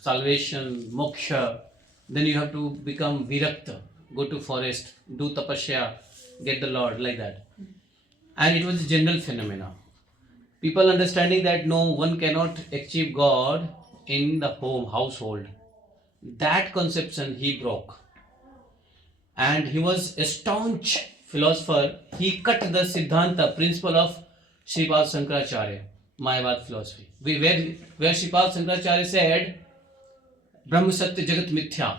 salvation, moksha, then you have to become virakta, go to forest, do tapasya, get the Lord, like that. And it was a general phenomena. People understanding that no one cannot achieve God in the home, household. That conception he broke. And he was a staunch philosopher. He cut the Siddhanta principle of Sripad Shankaracharya, Mayavad philosophy. Where Sripad Shankaracharya said, Brahma Satya Jagat Mithya.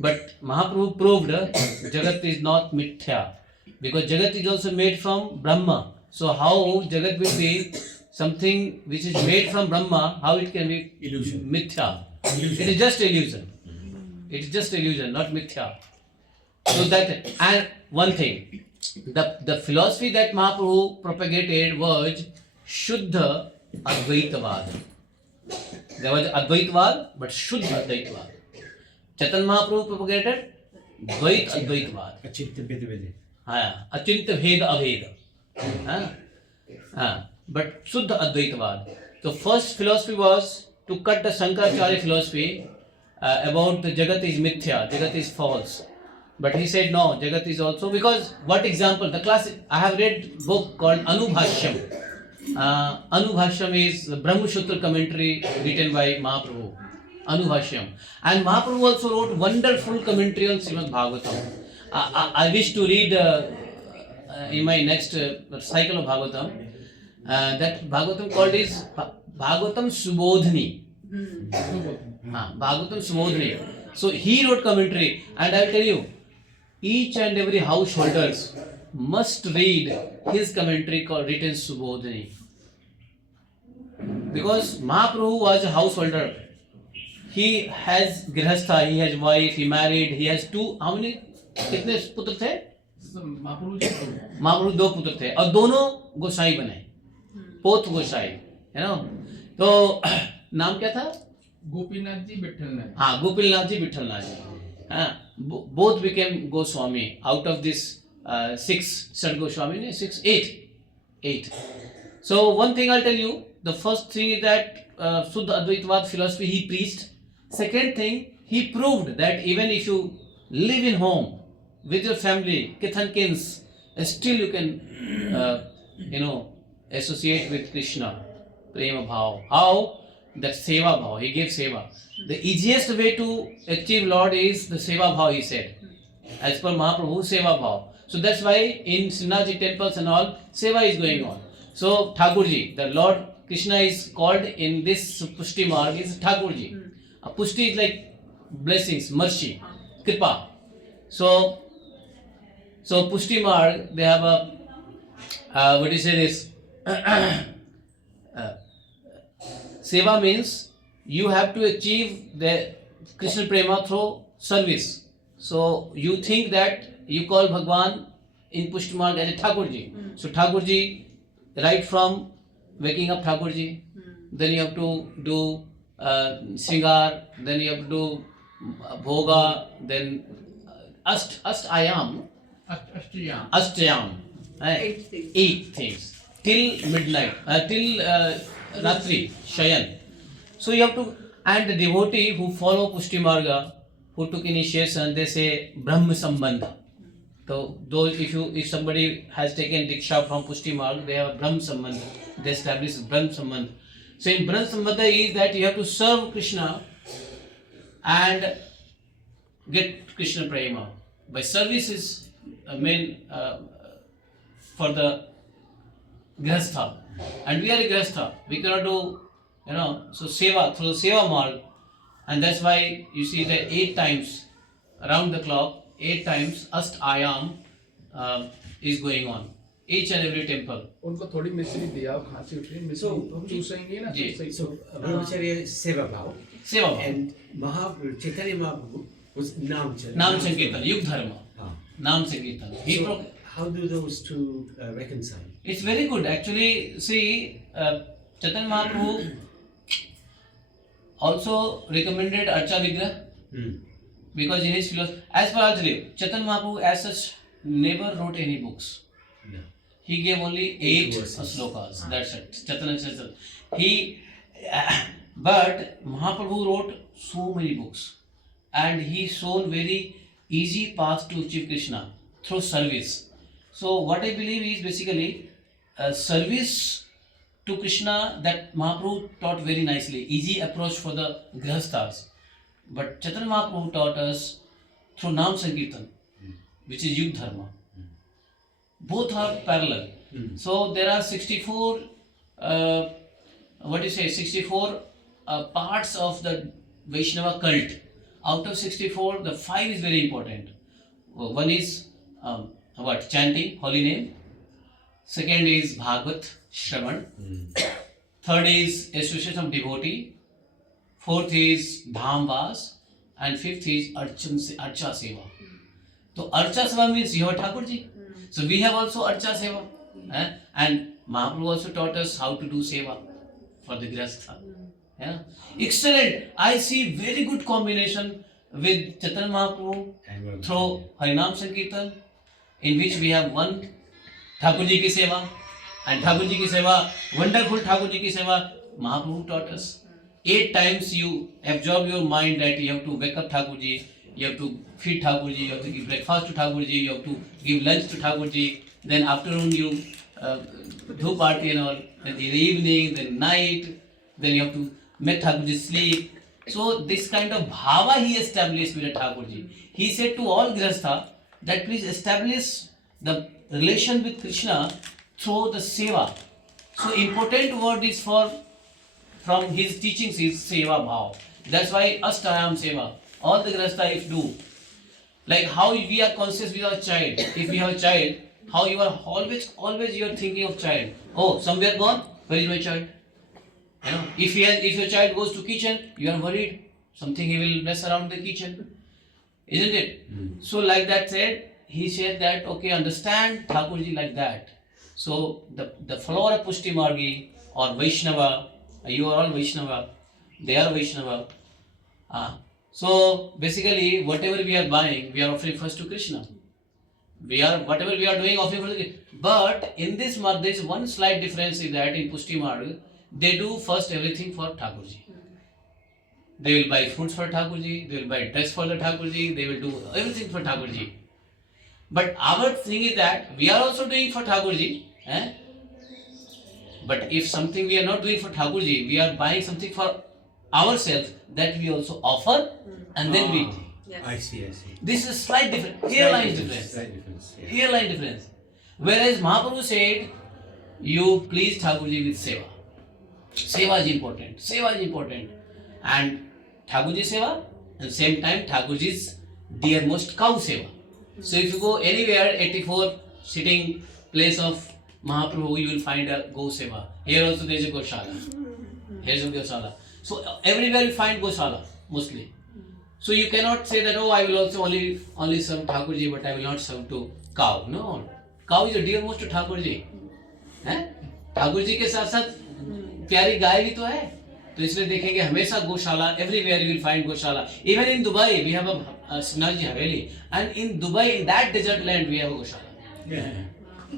But Mahaprabhu proved Jagat is not Mithya. Because Jagat is also made from Brahma. So how Jagat will be something which is made from Brahma, how it can be Illusion. Mithya? Illusion. It is just illusion. It is just illusion, not Mithya. So that, and one thing, the philosophy that Mahaprabhu propagated was Shuddha Advaitavad. There was Advaitavad, but Shuddha Advaitavad. Chaitanya Mahaprabhu propagated Dvait Advaitavad. Achintya Bheda. Achintya Bheda Abheda. But Shuddha Advaitavad. The first philosophy was to cut the Shankaracharya philosophy about the Jagat is Mithya, Jagat is false. But he said no, Jagat is also, because what example? The classic, I have read book called Anubhashyam. Anubhashyam is Brahmasutra commentary written by Mahaprabhu. Anubhashyam. And Mahaprabhu also wrote wonderful commentary on Srimad Bhagavatam. I wish to read in my next cycle of Bhagavatam. That Bhagavatam called is Bhagavatam Subodhini. Bhagavatam Subodhini. So he wrote commentary, and I will tell you, each and every householders must read his commentary called written Subodhini. Because Mahaprabhu was a householder. He has grihastha, he has wife, he married, he has two, how many? कितने पुत्र थे? महाप्रभु दो पुत्र थे और दोनों गोसाई बने, पोथ गोसाई, है ना? तो नाम क्या था? गोपीनाथ जी विठलनाथ. गोपीनाथ जी विठलनाथ जी. Both became Goswami out of this 6 Sad Goswami, 8. So one thing I'll tell you, the first thing is that Suddha Advaitavad philosophy he preached. Second thing, he proved that even if you live in home with your family, kith and kins, still you can associate with Krishna, prema bhav. How? That seva bhav, he gave seva. The easiest way to achieve Lord is the seva bhav, he said. As per Mahaprabhu, seva bhav. So that's why in Srinathji temples and all, seva is going on. So Thakurji, the Lord Krishna is called in this Pushti Marg is Thakurji. Pushti is like blessings, mercy, kripa. So Pushti Marg, they have a, what do you say this? Seva means you have to achieve the Krishna Prema through service. So you think that you call Bhagwan in Pushti Marg as a Thakurji. So Thakurji, right from waking up Thakurji, then you have to do Sringar, then you have to do Bhoga, then Ashtayam. Eight things. Till midnight, till Ratri, Shayan. So you have to, and the devotee who follow Pushti Marga, who took initiation, they say Brahma Sambandha. So those, if somebody has taken Diksha from Pushti Marga, they have Brahma Sambandha. They establish Brahma Sambandha. So in Brahma Sambandha is that you have to serve Krishna and get Krishna Prema. By service is main for the Grihastha. And we are a Grihastha. We cannot do, so seva, through seva marg. And that's why you see that 8 times around the clock, 8 times Ashtayam is going on. Each and every temple. उनको थोड़ी मिश्री दिया, खांसी उठ रही, मिश्री हम चूसेंगे ना, जी. So Brahmacharya Seva Bhav. Seva bhav. And Chaitanya Mahaprabhu was Nam Sankirtan. Nam Sankirtan, Yug Dharma. Nam Sankirtan. So how do those two reconcile? It's very good. Actually, see, Chaitanya Mahaprabhu also recommended Archa Vigrah because in his philosophy, as per Archa, Chaitanya Mahaprabhu as such never wrote any books. No. He gave only 8 verses. slokas. That's it. Chaitanya says he But Mahaprabhu wrote so many books, and he shown very easy path to achieve Krishna through service. So what I believe is basically service to Krishna that Mahaprabhu taught very nicely, easy approach for the Grihasthas. But Chaitanya Mahaprabhu taught us through Nam Sankirtan, which is Yug Dharma. Both are parallel. So there are 64, 64 parts of the Vaishnava cult. Out of 64, the 5 is very important. One is chanting, holy name. Second is Bhagavat, Shravan. Third is association of devotee. Fourth is Dham Vas. And fifth is Archa Seva. So Archa Seva means you are Thakur ji. So we have also Archa Seva. And Mahaprabhu also taught us how to do Seva for the Grihastha. Yeah. Excellent. I see very good combination with Chaitanya Mahaprabhu through Harinam Sankirtan, in which we have one Thakur ji ki seva, and Thakur ji ki seva, wonderful Thakur ji ki seva, Mahaprabhu taught us. 8 times you absorb your mind that you have to wake up Thakur ji, you have to feed Thakur ji, you have to give breakfast to Thakur ji, you have to give lunch to Thakur ji, then afternoon you do party and all, and in the evening, then night, then you have to make Thakur ji sleep. So this kind of bhava he established with Thakur ji. He said to all Grihastha that please establish the relation with Krishna through the seva. So important word is from his teachings is seva bhav. That's why Ashtayam seva. All the Grihastha if do. Like how we are conscious with our child. If we have a child, how you are always you are thinking of child. Oh, somewhere gone, where is my child? You know, if your child goes to kitchen, you are worried something he will mess around the kitchen, isn't it? So like that said, he said that okay, understand Thakurji like that. So the follower of Pushti Margi or Vaishnava, you are all Vaishnava, they are Vaishnava. So basically, whatever we are buying, we are offering first to Krishna. Whatever we are doing, offering for the Krishna. But in this marg, there is one slight difference is that in Pushti Marg, they do first everything for Thakurji. They will buy fruits for Thakurji, they will buy dress for the Thakurji, they will do everything for Thakurji. But our thing is that we are also doing for Thakurji. But if something we are not doing for Thakurji, we are buying something for ourselves that we also offer and then we do. Yes. I see. This is slight difference. Here lies difference. Yeah. Here lies difference. Whereas Mahaprabhu said, you please Thakurji with seva. Seva is important. Seva is important. And Thakurji seva, at the same time Thakurji's dearmost cow seva. So if you go anywhere, 84 sitting place of Mahaprabhu, you will find a go seva. Here also there is a Goshala. Here is a Goshala. So everywhere you find Goshala, mostly. So you cannot say that, oh, I will also only serve Thakurji, but I will not serve to cow. No. Cow is a dearmost to Thakurji. Thakurji के साथ साथ प्यारी गाय भी तो है, तो इसलिए देखेंगे हमेशा गौशाला, everywhere you will find गौशाला. Even in Dubai we have a Srinathji Haveli, and in Dubai, in that desert land, we have a goshala. Yeah.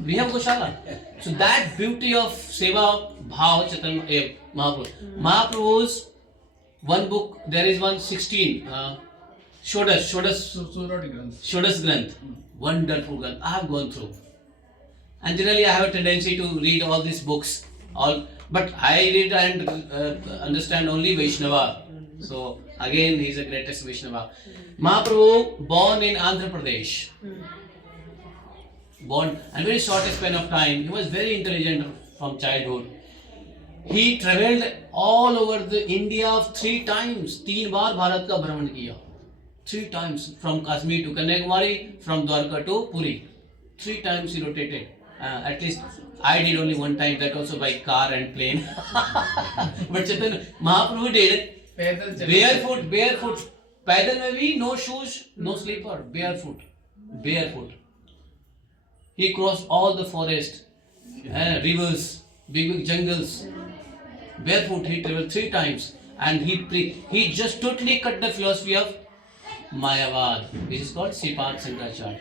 We have goshala. So that beauty of seva bhav Chaitanya Mahaprabhu. Mahaprabhu's one book, there is one 16 Shodas Granth. Wonderful Granth. I have gone through. And generally I have a tendency to read all these books, but I read and understand only Vaishnava. So again, he is the greatest Vaishnava. Mahaprabhu, born in Andhra Pradesh. Born and very short span of time. He was very intelligent from childhood. He travelled all over the India 3 times. 3 बार भारत का भ्रमण किया. 3 times from Kashmir to Kanyakumari, from Dwarka to Puri. 3 times he rotated. At least I did only 1 time, that also by car and plane. But Chaitanya Mahaprabhu did barefoot. पैदल में भी no shoes, no slipper, barefoot. He crossed all the forest, rivers, big jungles. Barefoot he traveled 3 times, and he just totally cut the philosophy of Mayavad, which is called Sripad Shankaracharya.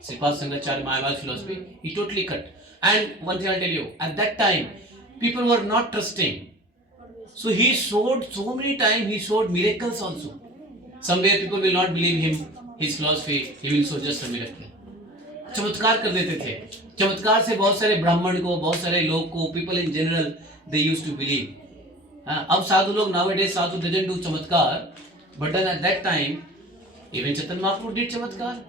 Sripad Shankaracharya Mayavad philosophy, he totally cut. And one thing I'll tell you, at that time, people were not trusting. So he showed so many times, he showed miracles also. Somewhere people will not believe him, his philosophy, he will show just a miracle. चमत्कार कर देते थे. चमत्कार से बहुत सारे ब्राह्मण को, बहुत सारे लोग को, people in general, they used to believe. अब साधु लोग nowadays साधु doesn't do चमत्कार, but then at that time, even Chaitanya Mahaprabhu did चमत्कार,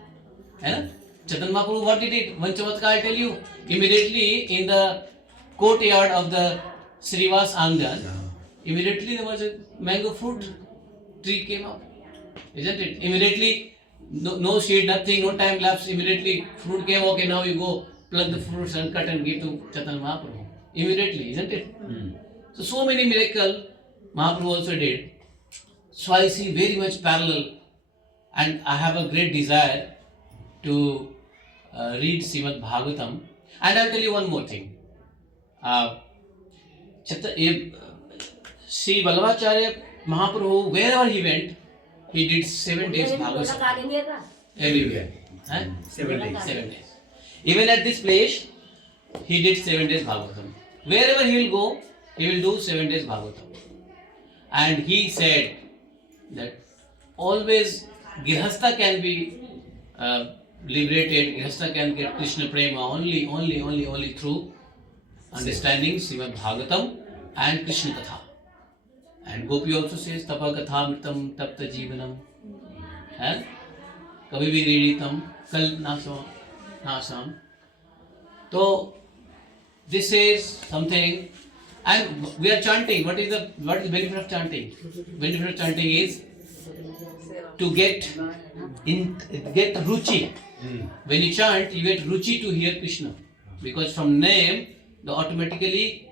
है ना? Chaitanya Mahaprabhu what did it? One चमत्कार I tell you. Immediately in the courtyard of the Srivas Angan, immediately there was a mango fruit tree came up, isn't it? Immediately. No shade, nothing, no time lapse. Immediately, fruit came. Okay, now you go pluck the fruits and cut and give to Chaitanya Mahaprabhu. Immediately, isn't it? So many miracles Mahaprabhu also did. So I see very much parallel, and I have a great desire to read Srimad Bhagavatam. And I'll tell you one more thing. Sri Vallabhacharya Mahaprabhu, wherever he went, he did 7 days Bhagavatam. Everywhere. 7 days. 7 days. Even at this place, he did 7 days Bhagavatam. Wherever he will go, he will do 7 days Bhagavatam. And he said that always Grihastha can be liberated, Grihastha can get Krishna Prema only through understanding Srimad Bhagavatam and Krishna Katha. And Gopi also says, Tapa Katha Mritam Tapta Jivanam. And Kavi Virilitam Kal Nasam. So this is something, and we are chanting. What is the benefit of chanting? Benefit of chanting is to get ruchi. When you chant, you get ruchi to hear Krishna, because from name, the automatically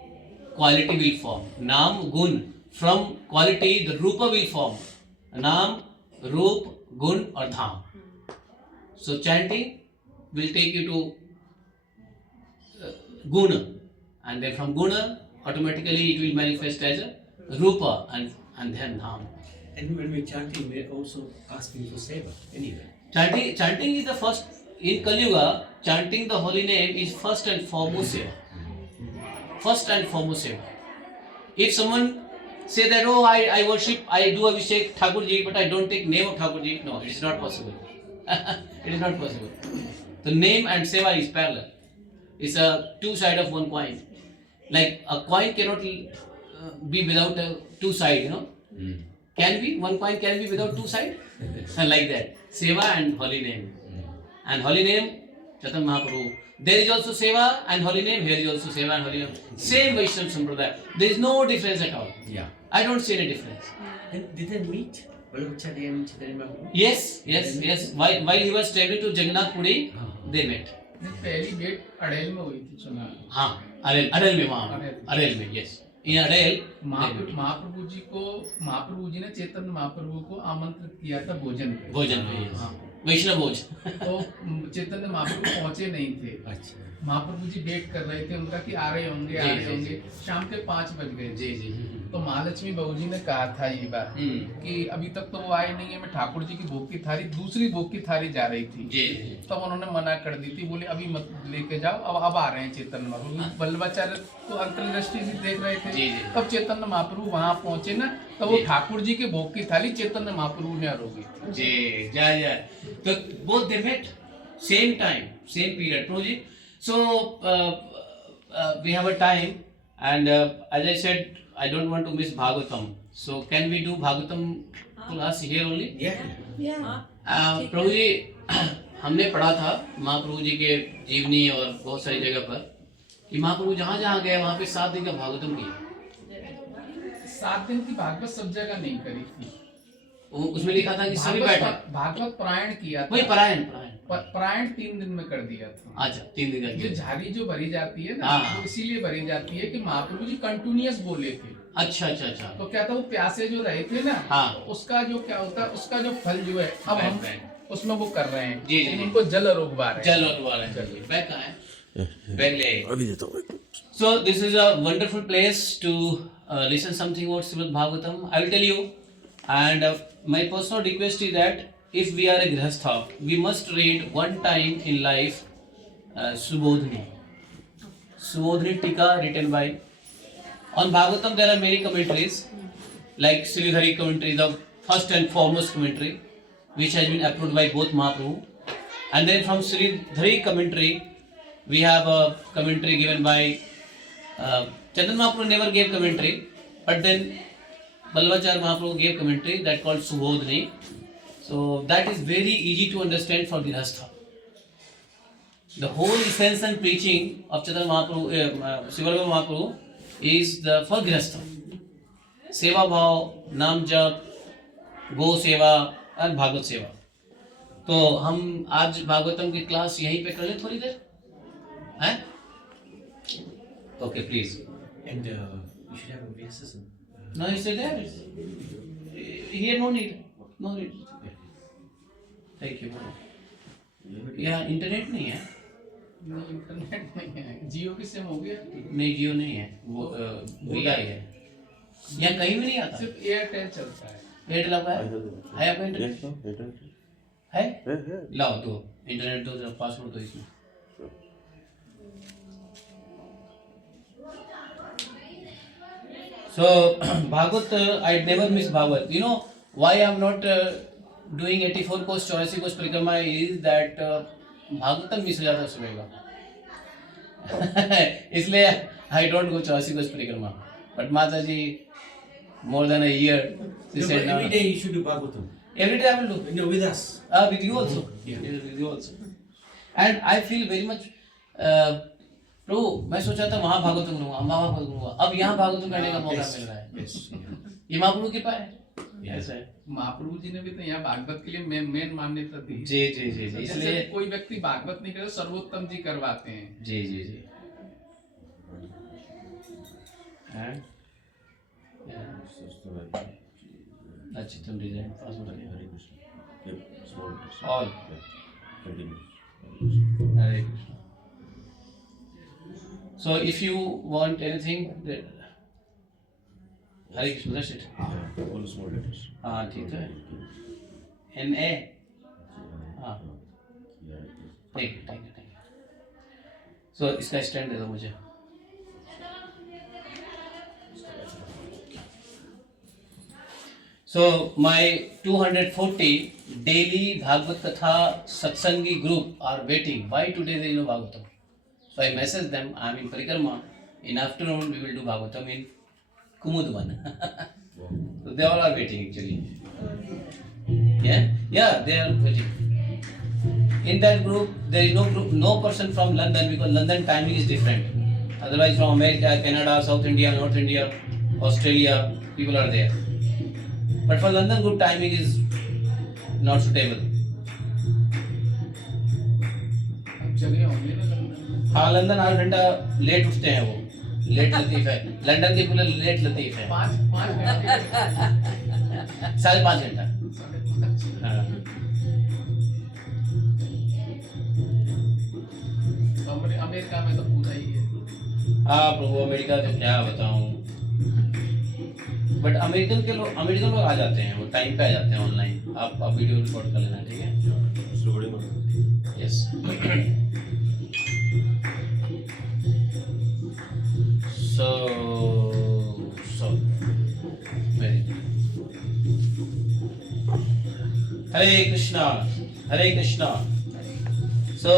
quality will form. Nam, gun. From quality, the rupa will form. Nam, rup, gun or dham. So chanting will take you to guna, and then from guna, automatically it will manifest as a rupa and then dham. And when we're chanting, we're also asking for seva anyway. Chanting is the first, in Kali Yuga, chanting the holy name is first and foremost seva. First and foremost seva. If someone say that, oh, I worship, I do Abhishek Thakur Ji, but I don't take name of Thakur Ji, no, it is not possible. It is not possible. The name and seva is parallel. It's a two side of one coin. Like a coin cannot be without two sides, you know. Can be, one coin can be without two sides. Like that. Seva and holy name. And holy name, Chaitanya Mahaprabhu. There is also seva and holy name, here is also seva and holy name. Same Vaishnava Sampradaya. There is no difference at all. Yeah. I don't see any difference. And did they meet Vallabhacharya and Chaitanya Mahaprabhu? Yes. While he was traveling to Jagannath Puri, they met. पहली date अड़ेल में हुई थी चुनाव. हाँ, aryl में वहाँ. Aryl में, yes. In Arail. Mahaprabhu ji ने चैतन्य महाप्रभु को आमंत्रित किया था भोजन पे. भोजन पे, yes. वैष्णव भोज. तो चैतन्य महाप्रभु पहुंचे नहीं थे. अच्छा. महाप्रभु जी वेट कर रहे थे उनका कि आ रहे होंगे. शाम के 5 बज गए. जी. तो महालक्ष्मी बहू जी ने कहा था ये बात कि अभी तक तो वो आए नहीं है. मैं ठाकुर जी की भोग की थाली, दूसरी भोग की थाली जा रही थी. तब उन्होंने मना कर दी थी. बोले अभी मत लेके जाओ, अब आ रहे हैं चैतन्य महाप्रभु. वल्लभाचार्य तो अंतर्दृष्टि से देख रहे थे. तब चैतन्य महाप्रभु वहाँ पहुंचे ना, तो वो ठाकुर जी के भोग की थाली चैतन्य महाप्रभु ने आरोगी थी. जी. तो both they met same time, same period. Proji. So we have a time, and as I said, I don't want to miss Bhagavatam. So can we do Bhagavatam class here only? Yeah. प्रभु जी, हमने पढ़ा था महाप्रभु जी के जीवनी और बहुत सारी जगह पर कि महाप्रभु जहाँ जहाँ गए वहाँ पे 7 दिन का भागवतम किया. 7 दिन की भागवत सब जगह नहीं करी थी. उसमें लिखा था कि सभी बैठे. भागवत पारायण किया था. वही पारायण 3 दिन में कर दिया था. अच्छा, 3 दिन का. ये झाड़ी जो भरी जाती है ना, वो इसीलिए भरी जाती है कि महाप्रभु जी कंटिन्यूअस बोले थे. अच्छा. तो क्या था, वो प्यासे जो रहे थे ना, उसका जो क्या होता है, उसका जो फल जो है, अब हम उसमें वो कर रहे हैं. जी. उनको जल रोकवा रहे हैं. बैग कहाँ है? बैग ले आइए. So this is a wonderful place to listen something about Srimad Bhagavatam. I will tell you, and my personal request is that if we are a grihastha, we must read one time in life Subodhini Tika written by On Bhagavatam there are many commentaries, like Sridhari commentary, the first and foremost commentary, which has been approved by both Mahaprabhu. And then from Sridhari commentary, we have a commentary given by Chaitanya Mahaprabhu never gave commentary, but then Balvacharya Mahaprabhu gave commentary that called Subodhini. So that is very easy to understand for the Rastha. The whole essence and preaching of Chaitanya Mahaprabhu, Srivalabha Mahaprabhu is the for Grihastha. Seva bhav, नाम जप, गो सेवा और भागवत सेवा. तो हम आज भागवतम की class यहीं पे कर ले थोड़ी देर, हैं? Okay, please. And you should have a VSS. No, he said there. Here no need. No need. Thank you. यहाँ इंटरनेट नहीं है. नहीं इंटरनेट नहीं है, जियो की सिम हो गया, नहीं जियो नहीं है, वो वीआई है. यहाँ कहीं भी नहीं आता. सिर्फ एयरटेल चलता है. एयरटेल आपका है आपका इंटरनेट है? लाओ दो इंटरनेट दो, पासवर्ड दो इसमें. So Bhagavad, I never miss Bhagavad. You know why I am not doing 84 कोष 84 कोष परिक्रमा is that भागवतम मिस हो जाता है सुबह का. इसलिए I don't go 84 कोष परिक्रमा. But माता जी more than a year she No, said but no. every day you should do Bhagavatam. Every day I will do. No, with us. With you also. Yeah. With you also. And I feel very much. प्रभु मैं सोचा था वहाँ भागवतम करूँगा, वहाँ भागवतम करूँगा, अब यहाँ भागवतम करने का मौका मिल रहा है. Yes. ये महाप्रभु की कृपा है. ऐसा है. महाप्रभु जी ने भी तो यहाँ भागवत के लिए मेन मान्यता दी. जी जी जी जी. जैसे इसलिए कोई व्यक्ति भागवत नहीं करे, सर्वोत्तम जी करवाते हैं. जी जी जी. हैं? अच्छा तुम डिजाइन पास हो गए. All. Hare Krishna. So if you want anything, Hare Krishna, that's it. All small letters. हाँ ठीक है. NA. हाँ ठीक है. So इसका स्टैंड दे दो मुझे. So my 240 daily Bhagavad Katha Satsangi group are waiting. Why today there is no Bhagavatam? So I message them. I am in Parikrama. In afternoon we will do Bhagavatam in Kumudvan. So they all are waiting actually. Yeah, they are waiting. In that group there is no person from London because London timing is different. Otherwise from America, Canada, South India, North India, Australia, people are there. But for London group timing is not suitable. जगह होंगे ना London. हाँ London 8 घंटा late उठते हैं वो. Late Latif है. London के पूरे लेट लतीफ है. 5 घंटे. 5.5 घंटा. हाँ. अमेरिका में तो पूरा ही है. हाँ प्रभु अमेरिका तो क्या बताऊँ. बट अमेरिकन लोग आ जाते हैं, वो टाइम पे आ जाते हैं ऑनलाइन. आप वीडियो रिकॉर्ड कर लेना ठीक है. Yes. So very good. Hare Krishna, Hare Krishna. So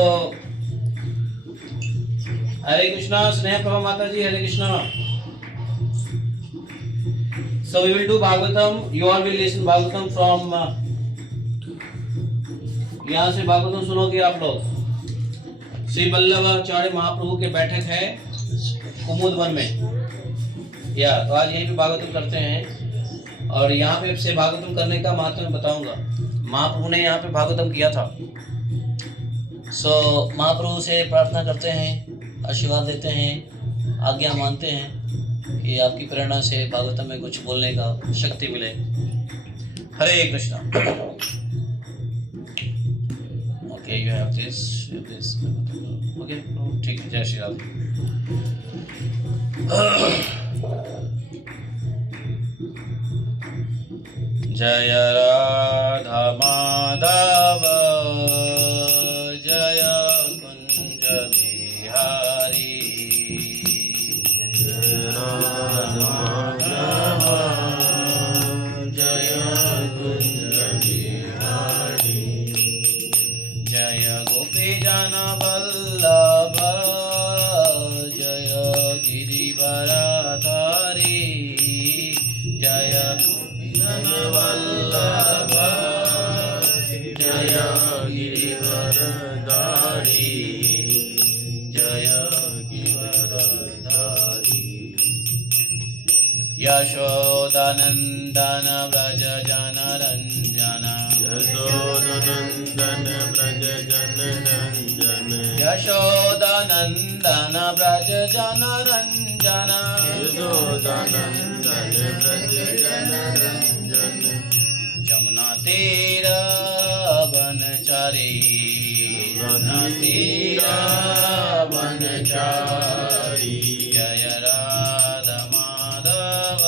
Hare Krishna, Sneha Prabha Mata ji, Hare Krishna. So we will do Bhagavatam. You all will listen Bhagavatam from यहाँ से भागवतम सुनोगे आप लोग. श्री वल्लभाचार्य महाप्रभु के बैठक है कुमुदवन में. तो आज यहीं पे भागवतम करते हैं और यहाँ पे से भागवतम करने का महत्व मैं बताऊंगा. महाप्रभु ने यहाँ पे भागवतम किया था. सो महाप्रभु से प्रार्थना करते हैं, आशीर्वाद देते हैं, आज्ञा मानते हैं कि आपकी प्रेरणा से भागवतम में कुछ बोलने का शक्ति मिले. हरे Krishna. Okay, you have this. Okay, ठीक है. जय श्री राम. जय राधा माधव जय कुंज बिहारी. जय राधा वल्लभ जय गिरिवरधारी जय गिरिवरधारी यशोदानन्दन व्रज जनरञ्जन यशोदनन्दन व्रज जनरञ्जन यशोदानन्दन व्रज जनरञ्जन यशोदानन्दन व्रज जनरञ्जन जमुना तीर वनचारी यमुना तीर वनचारी जय राधा माधव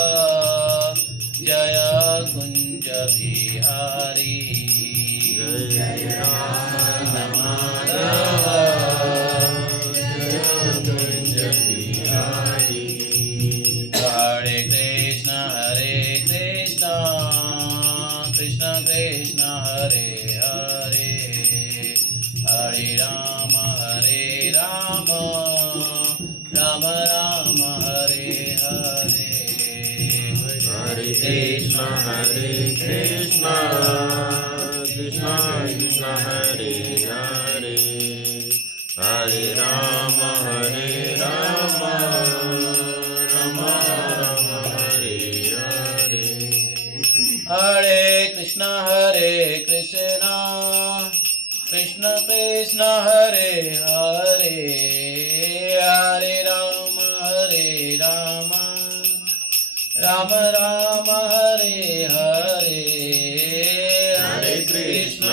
जय कुंज बिहारी जय राम माधव जय कुंज बिहारी हरे कृष्ण कृष्ण कृष्ण हरे हरे हरे राम राम राम हरे हरे हरे कृष्ण कृष्ण कृष्ण हरे हरे हरे राम राम राम हरे हरे हरे कृष्ण कृष्ण कृष्ण हरे हरे हरे राम राम राम हरे हरे हरे कृष्ण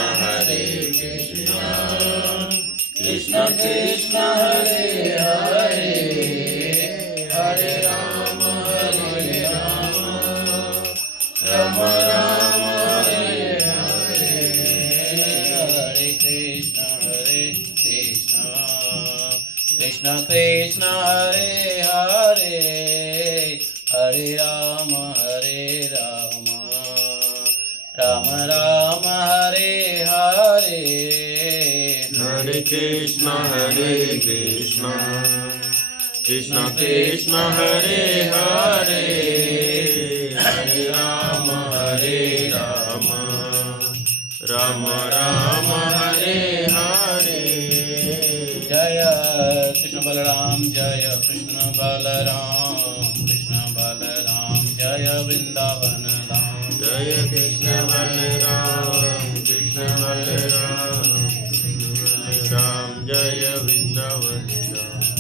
कृष्ण कृष्ण हरे हरे हरे राम राम राम हरे हरे हरे कृष्ण कृष्ण कृष्ण हरे हरे हरे राम राम राम हरे हरे हरे कृष्ण कृष्ण कृष्ण हरे हरे हरे राम राम राम हरे हरे जय कृष्ण बलराम जय वृंदावन धाम जय कृष्ण बलराम जय वृंदावन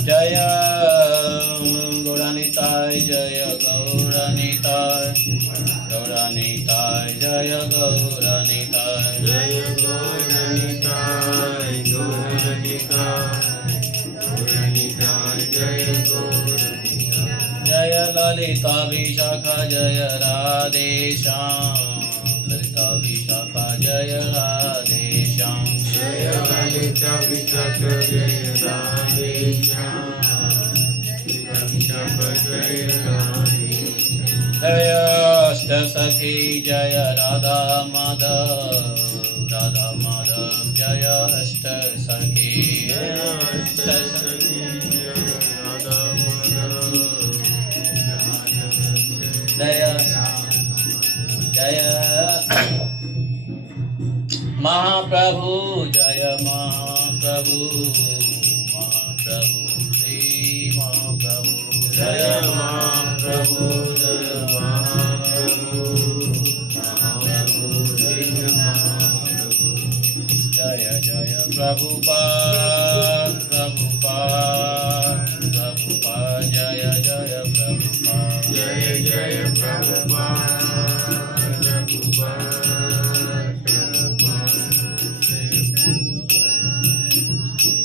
जय गौरानिताय जय गौरानिताय जय गौरानिताय जय गौरनिताय जय गौरनिताय जय ललिता विशाखा जय राधे श्याम ललिता विशाखा जय राधे श्याम जय ललिता विशाखा जय राधे श्याम विशाखा जय राधे जय अष्ट सखी जय राधा माधव जय अष्ट सखी जय अष्ट सखी राधा माधव जय जय महाप्रभु जय महाप्रभु श्री महाप्रभु जय महाप्रभु जय महाप्रभु जय महाप्रभु जय जय प्रभुपाद जय जय प्रभुपाद जय जय प्रभुपाद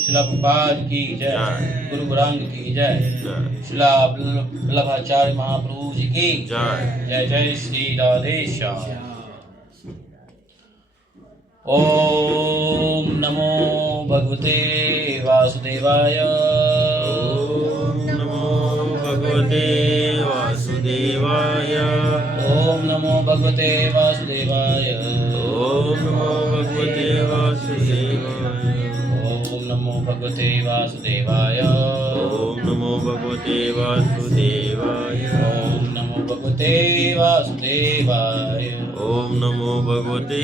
शिला प्रभुपाद की जय गुरु ग्रंथ की जय शिला वल्लभाचार्य महाप्रभु जी की जय जय जय श्री राधेश्याम। ओम नमो भगवते वासुदेवाय ओम नमो भगवते वासुदेवाय ओम नमो भगवते वासुदेवाय ओम नमो भगवते वासुदेवाय ओम नमो भगवते वासुदेवाय ओम नमो भगवते वासुदेवाय ओम नमो भगवते वासुदेवाय ओम नमो भगवते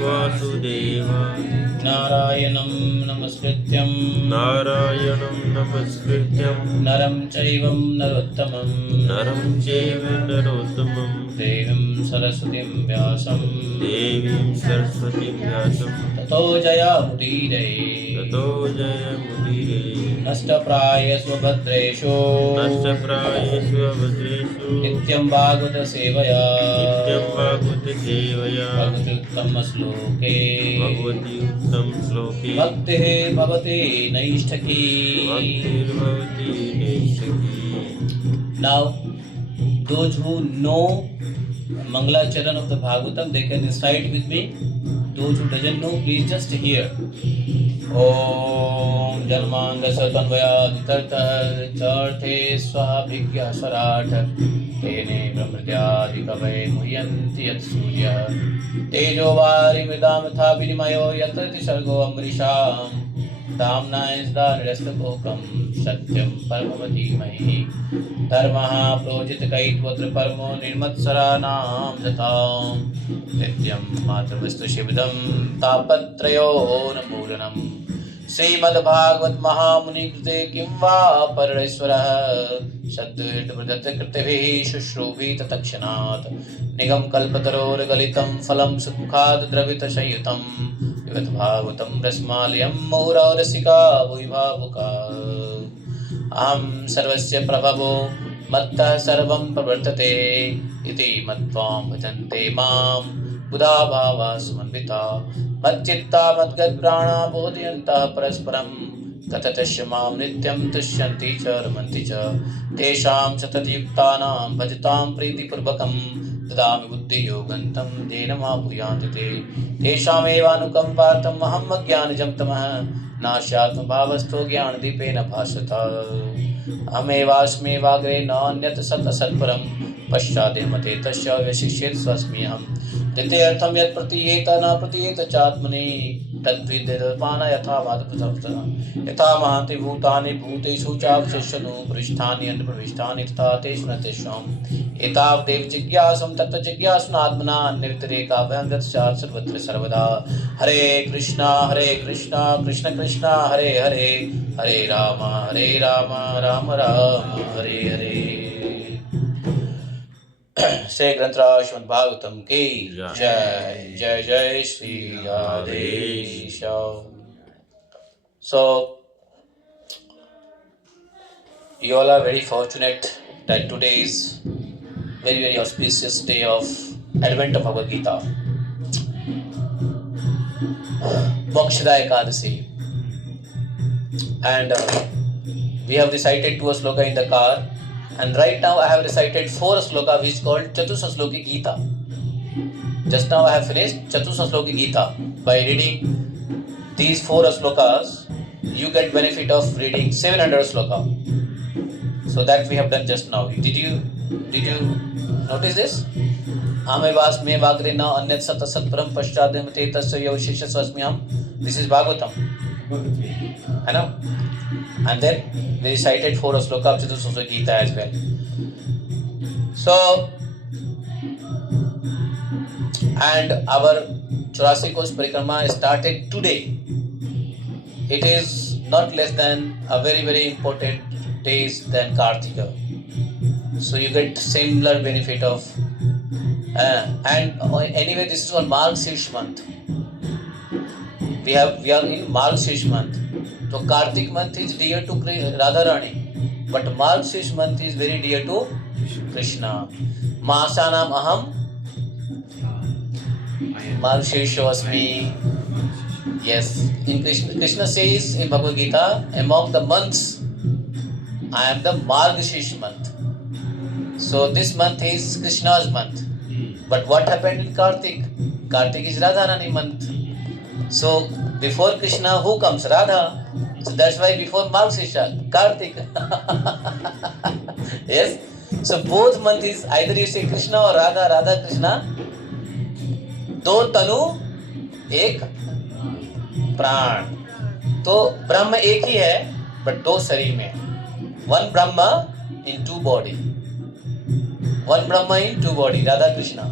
वासुदेवाय नारायणं नमस्कृत्यं नारायणं नमस्कृत्यं नरं चैव नरोत्तमं नरं चैव नरोत्तमं देवीं सरस्वतीं व्यासं देवीं सरस्वतीं व्यासं ततो जयामुदीरये ततो जयमुदीरये नष्टप्रायेषु भद्रेषु नष्टप्रायेषु भद्रेषु नित्यं भागवत सेवया नित्यं भागवत सेवया भगवति उत्तमश्लोके भगवति उत्तम श्लोके भक्तिः भवति नैष्ठकी। भक्तिर्भवति नैष्ठिकी। Now, those who know Mangalacharan of the Bhagavatam, they can recite with me. Those who doesn't know, please just hear. Om Jalmanga Satanvayaditartar Charte Swabhigya Swarat Tene Brahmrityadi Kavai Muhyanti Yat Surya Tejo Vari Vidam Tha Vinimayo Yatrati Sargo Amrisham Damna Isda Nirastapokam Satyam Paramavati Mahi Dharmah Projit Kaitvatra Paramo Nirmatsaranam Jatam Nityam Matravistu Shivdam Tapatrayo Namuranam Srimad Bhagavat Mahamuni Krite Kimva Paraswara Sadvit Pradata Kritevi Shushruvi Tatakshanat Nigam Kalpataror Galitam Phalam Sukhat Dravita Shayutam Vivat Bhagavatam Rasmalyam Maura Rasika Vibhavuka Aham Sarvasya Prabhavo Matta Sarvam Pravartate Iti Matvam Bhajante Mam Buddha Bhava Sumanvita Madchitta Madgad Prana Bodhyanta Parasparam Tatatasya Mam Nityam Tushyanti Cha Ramanti Cha Tesham Satatyuktanam Bhajatam Priti Purvakam Dadami Buddhi Yogantam Dena Mapuyanti Te Tesham Evanukampartam Maham Jnanajam Tamah Nashyatma Bhavasto Jnana Dipena Bhasata Amevasme Vagre Nanyat Sat Asatparam Paschade Mate Tasya Vyashishit Swasmiyam Dityartham Yat Pratiyeta Na Pratiyeta Chatmani Tadvidapana Yatha Vadapatapta Yatha Mahanti Bhutani Bhuteshu Chavshashanu Prishthani and Pravishtani Tata Teshnatesham Etav Dev Jigyasam Tattva Jigyasunatmana Nirtareka Vyangat Shat Sarvatra Sarvada Hare Krishna Krishna Krishna Hare Hare Hare Rama Rama Rama Hare Hare Say Granthra Srimad Bhagavatam ki Jai Jai Jai Shri Radhe. So you all are very fortunate that today is very auspicious day of Advent of Bhagavad Gita, Mokshada Ekadasi, and we have recited 2 sloka in the car. And right now I have recited 4 sloka which is called Chatusha Sloki Gita. Just now I have finished Chatusha Sloki Gita. By reading these 4 slokas, you get benefit of reading 700 sloka. So that we have done just now. Did you notice this? Amevas me vagre na anyat sat param paschadem te tasya yavshesha swasmyam. This is Bhagavatam. I know. And then we recited 4 sloka of Chatusha Gita as well. So, and our 84 Kosh Parikrama started today. It is not less than a very important days than Kartika. So you get similar benefit of and anyway this is on Margshirish month. We are in Margshirish month. So Kartik month is dear to Radha Rani, but Margshirish month is very dear to Krishna. Masanam aham Margshirisho asmi. Yes, in Krishna says in Bhagavad Gita, among the months, I am the Margshirish month. So this month is Krishna's month. But what happened in Kartik? Kartik is Radharani month. So before Krishna, who comes? Radha. So that's why before Margshirsha, Kartik. Yes. So both month is either you say Krishna or Radha, Radha Krishna. दो तनु एक प्राण. तो ब्रह्म एक ही है but 2 शरीर में. One Brahma in 2 body. One Brahma in 2 body. Radha Krishna.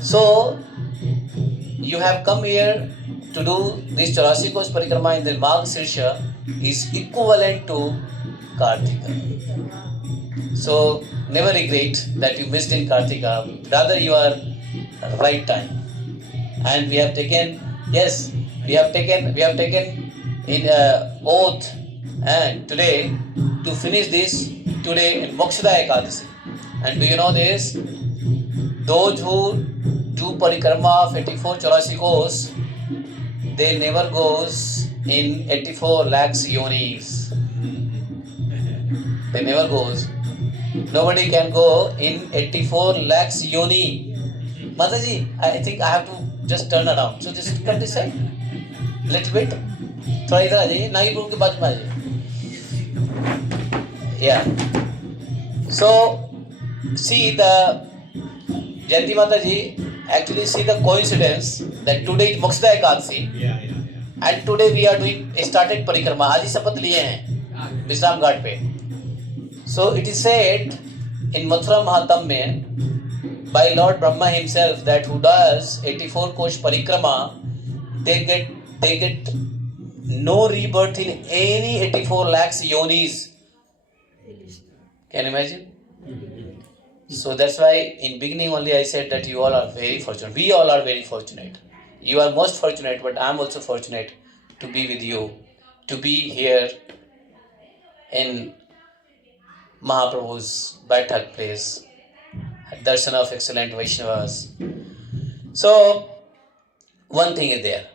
So you have come here to do this 84 Kosh Parikrama in the Magh Sirsha is equivalent to Kartika. So never regret that you missed in Kartika. Rather you are right time. And we have taken in oath and today to finish this today in Mokshada Ekadasi. And do you know this? Those who do parikrama of 84 kosh, they never goes in 84 lakhs yonis. They never goes. Nobody can go in 84 lakhs yoni. Mataji, I think I have to just turn around. So just come this side. Little bit. थोड़ा इधर आ जाइए, नागीपुर के बाजू में आ जाइए. Yeah. So see the Jayanti Mataji, actually see the coincidence that today is Mokshada Ekadasi and today we are started parikrama. आज ही शपथ लिए हैं विश्राम घाट पे. So it is said in Mathura Mahatamya by Lord Brahma himself that who does 84 kosh parikrama, they get no rebirth in any 84 lakhs yonis. Can you imagine? So that's why in beginning only I said that you all are very fortunate. We all are very fortunate. You are most fortunate, but I am also fortunate to be with you, to be here in Mahaprabhu's Baitak place, darshan of excellent Vaishnavas. So one thing is there.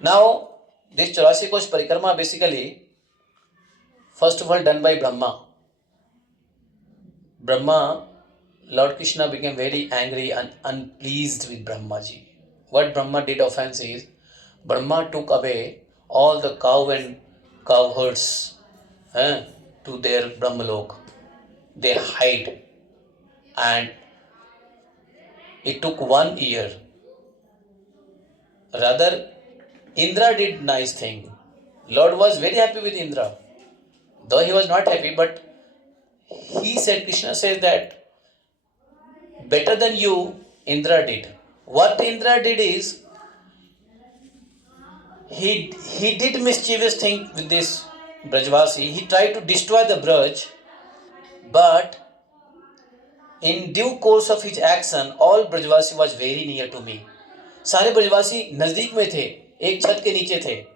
Now this 84 kosh parikrama basically first of all done by Brahma. Lord Krishna became very angry and unpleased with Brahmaji. What Brahma did offense is, Brahma took away all the cow and cow herds to their Brahmalok. They hide. And it took 1 year. Rather, Indra did nice thing. Lord was very happy with Indra. Though he was not happy, but he said, Krishna says that better than you, Indra did. What Indra did is, he did mischievous thing with this Brajvasi. He tried to destroy the Braj, but in due course of his action, all Brajvasi was very near to me. सारे ब्रजवासी नजदीक में थे, एक छत के नीचे थे.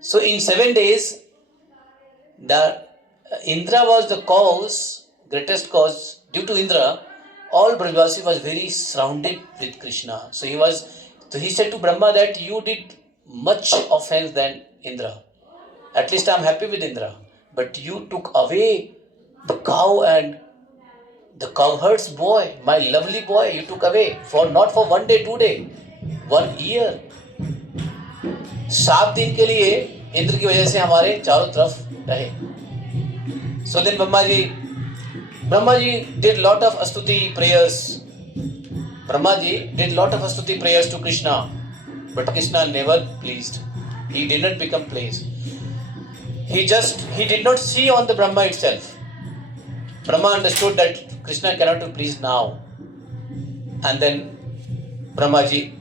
So in 7 days, the Indra was the cause, greatest cause. Due to Indra, all Brajvasi was very surrounded with Krishna. So he said to Brahma that you did much offense than Indra. At least I am happy with Indra. But you took away the cow and the cowherd's boy, my lovely boy, you took away. Not for 1 day, 2 days, 1 year. 7 दिन के लिए इंद्र की वजह से हमारे चारों तरफ रहे. So then Brahmaji did lot of astuti prayers. Brahmaji did lot of astuti prayers to Krishna, but Krishna never pleased. He did not become pleased. He did not see on the Brahma itself. Brahma understood that Krishna cannot be pleased now. And then Brahmaji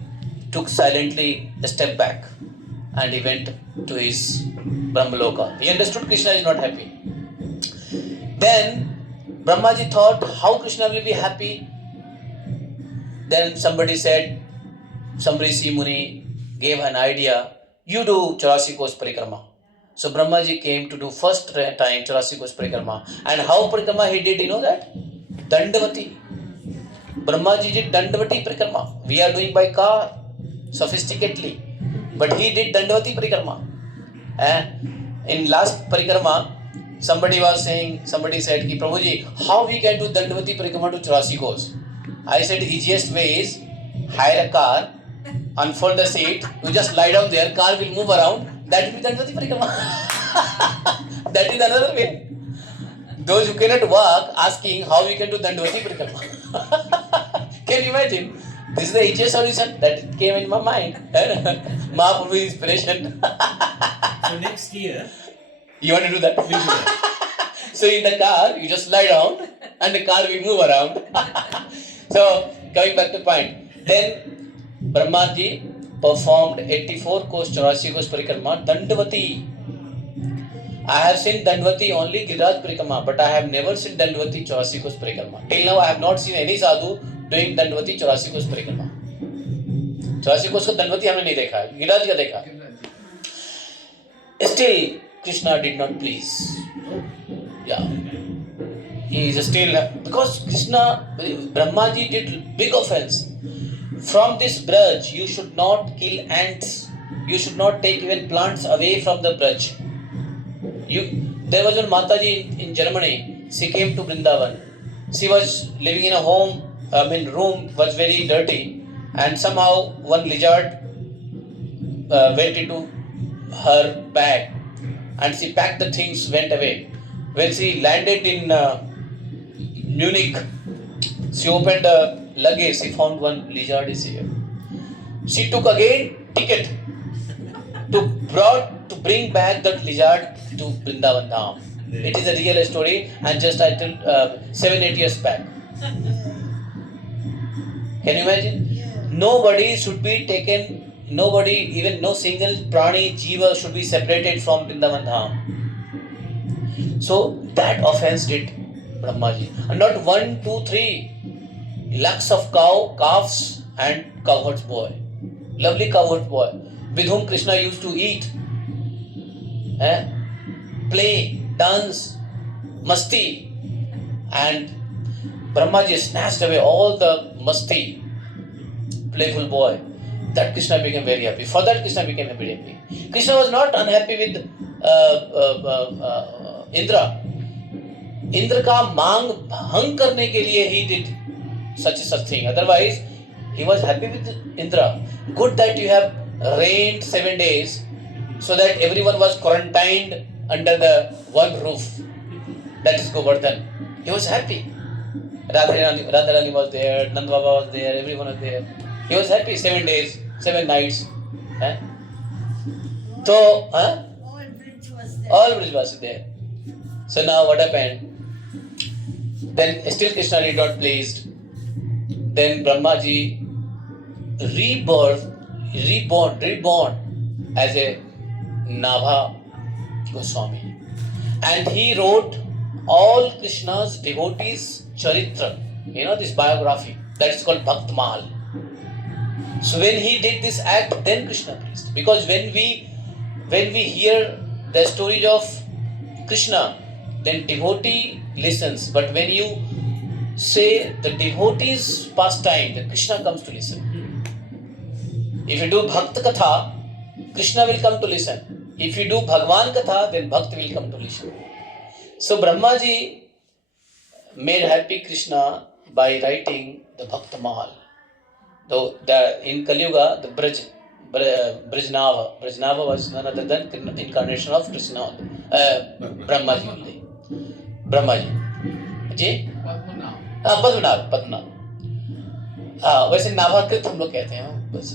took silently a step back and he went to his Brahmaloka. He understood Krishna is not happy. Then Brahmaji thought how Krishna will be happy. Then somebody said, some Rishi Muni gave an idea, you do 84 kosh parikrama. So Brahmaji came to do first time 84 kosh parikrama. And how parikrama he did, you know that? Dandavati. Brahmaji did Dandavati parikrama. We are doing by car, sophisticatedly. But he did Dandavati parikrama. In last parikrama, somebody said, Ki, Prabhuji, how we can do Dandavati parikrama to 84 kosh? I said, easiest way is hire a car, unfold the seat, you just lie down there, car will move around, that will be Dandavati parikrama. That is another way. Those who cannot walk asking how we can do Dandavati parikrama. Can you imagine? This is the easiest solution that came in my mind. Mahaprabhu inspiration. So next year, you want to do that? we do that. So in the car, you just lie down and the car will move around. So coming back to the point. Then Brahma ji performed 84 कोस 84 कोस परिक्रमा दंडवती. I have seen Dandavati only Giriraj Parikrama, but I have never seen Dandavati 84 कोस परिक्रमा. Till now I have not seen any sadhu doing Dandavati 84 कोस परिक्रमा. 84 कोस को दंडवती हमने नहीं देखा है, गिरिराज का देखा. Still Krishna did not please. Yeah. He is still, because Krishna, Brahma ji did big offense. From this Braj, you should not kill ants. You should not take even plants away from the Braj. There was one Mataji in Germany. She came to Vrindavan. She was living in a room was very dirty, and somehow one lizard went into her bag, and she packed the things, went away. When she landed in Munich, she opened the luggage. She found one lizard is here. She took again ticket to bring back that lizard to Vrindavan Dham. It is a real story, and just I told 7-8 years back. Can you imagine? Nobody should be taken. Nobody, even no single prani, jiva should be separated from Vrindavan Dham. So that offense did Brahmaji. And not 1, 2, 3 lakhs of calves and cowherd's boy. Lovely cowherd's boy with whom Krishna used to eat, play, dance, masti. And Brahmaji snatched away all the masti, playful boy. That Krishna became very happy. For that Krishna became very happy. Krishna was not unhappy with Indra. Indra का मांग भंग करने के लिए he did such thing. Otherwise, he was happy with Indra. Good that you have reigned 7 days, so that everyone was quarantined under the one roof. That is Govardhan. He was happy. Radharani was there, Nand Baba was there, everyone was there. He was happy 7 days, 7 nights. So, all Brij was there. So now what happened? Then still Krishna did not pleased. Then Brahmaji reborn as a Nabha Goswami. And he wrote all Krishna's devotees' charitra. You know this biography. That is called Bhaktmal. So when he did this act, then Krishna pleased. Because when we hear the stories of Krishna, then devotee listens. But when you say the devotee's pastime, then Krishna comes to listen. If you do Bhakta Katha, Krishna will come to listen. If you do Bhagwan Katha, then Bhakta will come to listen. So Brahmaji made happy Krishna by writing the Bhaktamal. In Kali Yuga, the Brajnava was none other than incarnation of Krishna, Brahmaji only. Brahmaji. जी? पद्मनाभ. वैसे नाभाकृत हम लोग कहते हैं बस.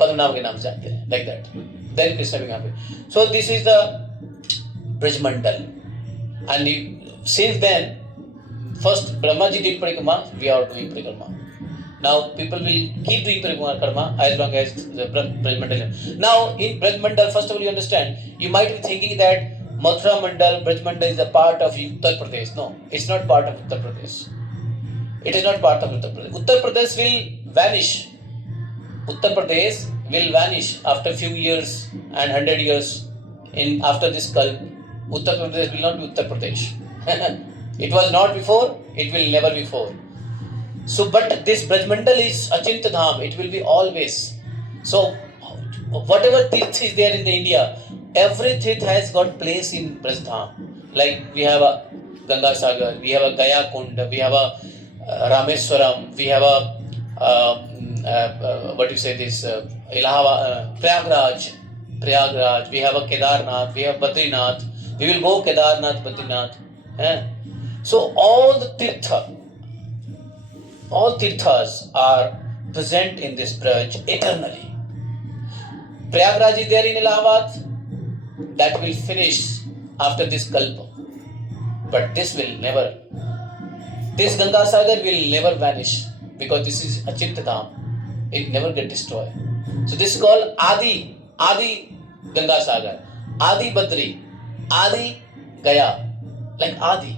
पद्मनाभ के नाम से जानते हैं. Like that. Then Krishna became happy. So this is the Brajmandal. And since then, first Brahmaji did parikrama, we are doing parikrama. Now people will keep doing parikrama as long as the Brajmandal. Now in Brajmandal, first of all you understand, you might be thinking that Mathura Mandal, Brajmandal is a part of Uttar Pradesh. No, it's not part of Uttar Pradesh. It is not part of Uttar Pradesh. Uttar Pradesh will vanish. Uttar Pradesh will vanish after few years and 100 years. After this kalp, Uttar Pradesh will not be Uttar Pradesh. It was not before, it will never be before. So, but this Brajmandal is Achintya Dham, it will be always. So, whatever tirth is there in the India, every tirth has got place in Braj-Dham. Like we have a Ganga Sagar, we have a Gaya Kund, we have a Rameswaram, we have a Prayagraj, we have a Kedarnath, we have Badrinath, we will go Kedarnath, Badrinath. So all tirthas are present in this Braj eternally. Prayagraj is there in Allahabad, that will finish after this Kalpa. But this Ganga Sagar will never vanish, because this is Achintya Dham. It never get destroyed. So this is called Adi Ganga Sagar, Adi Badri, Adi Gaya, like Adi,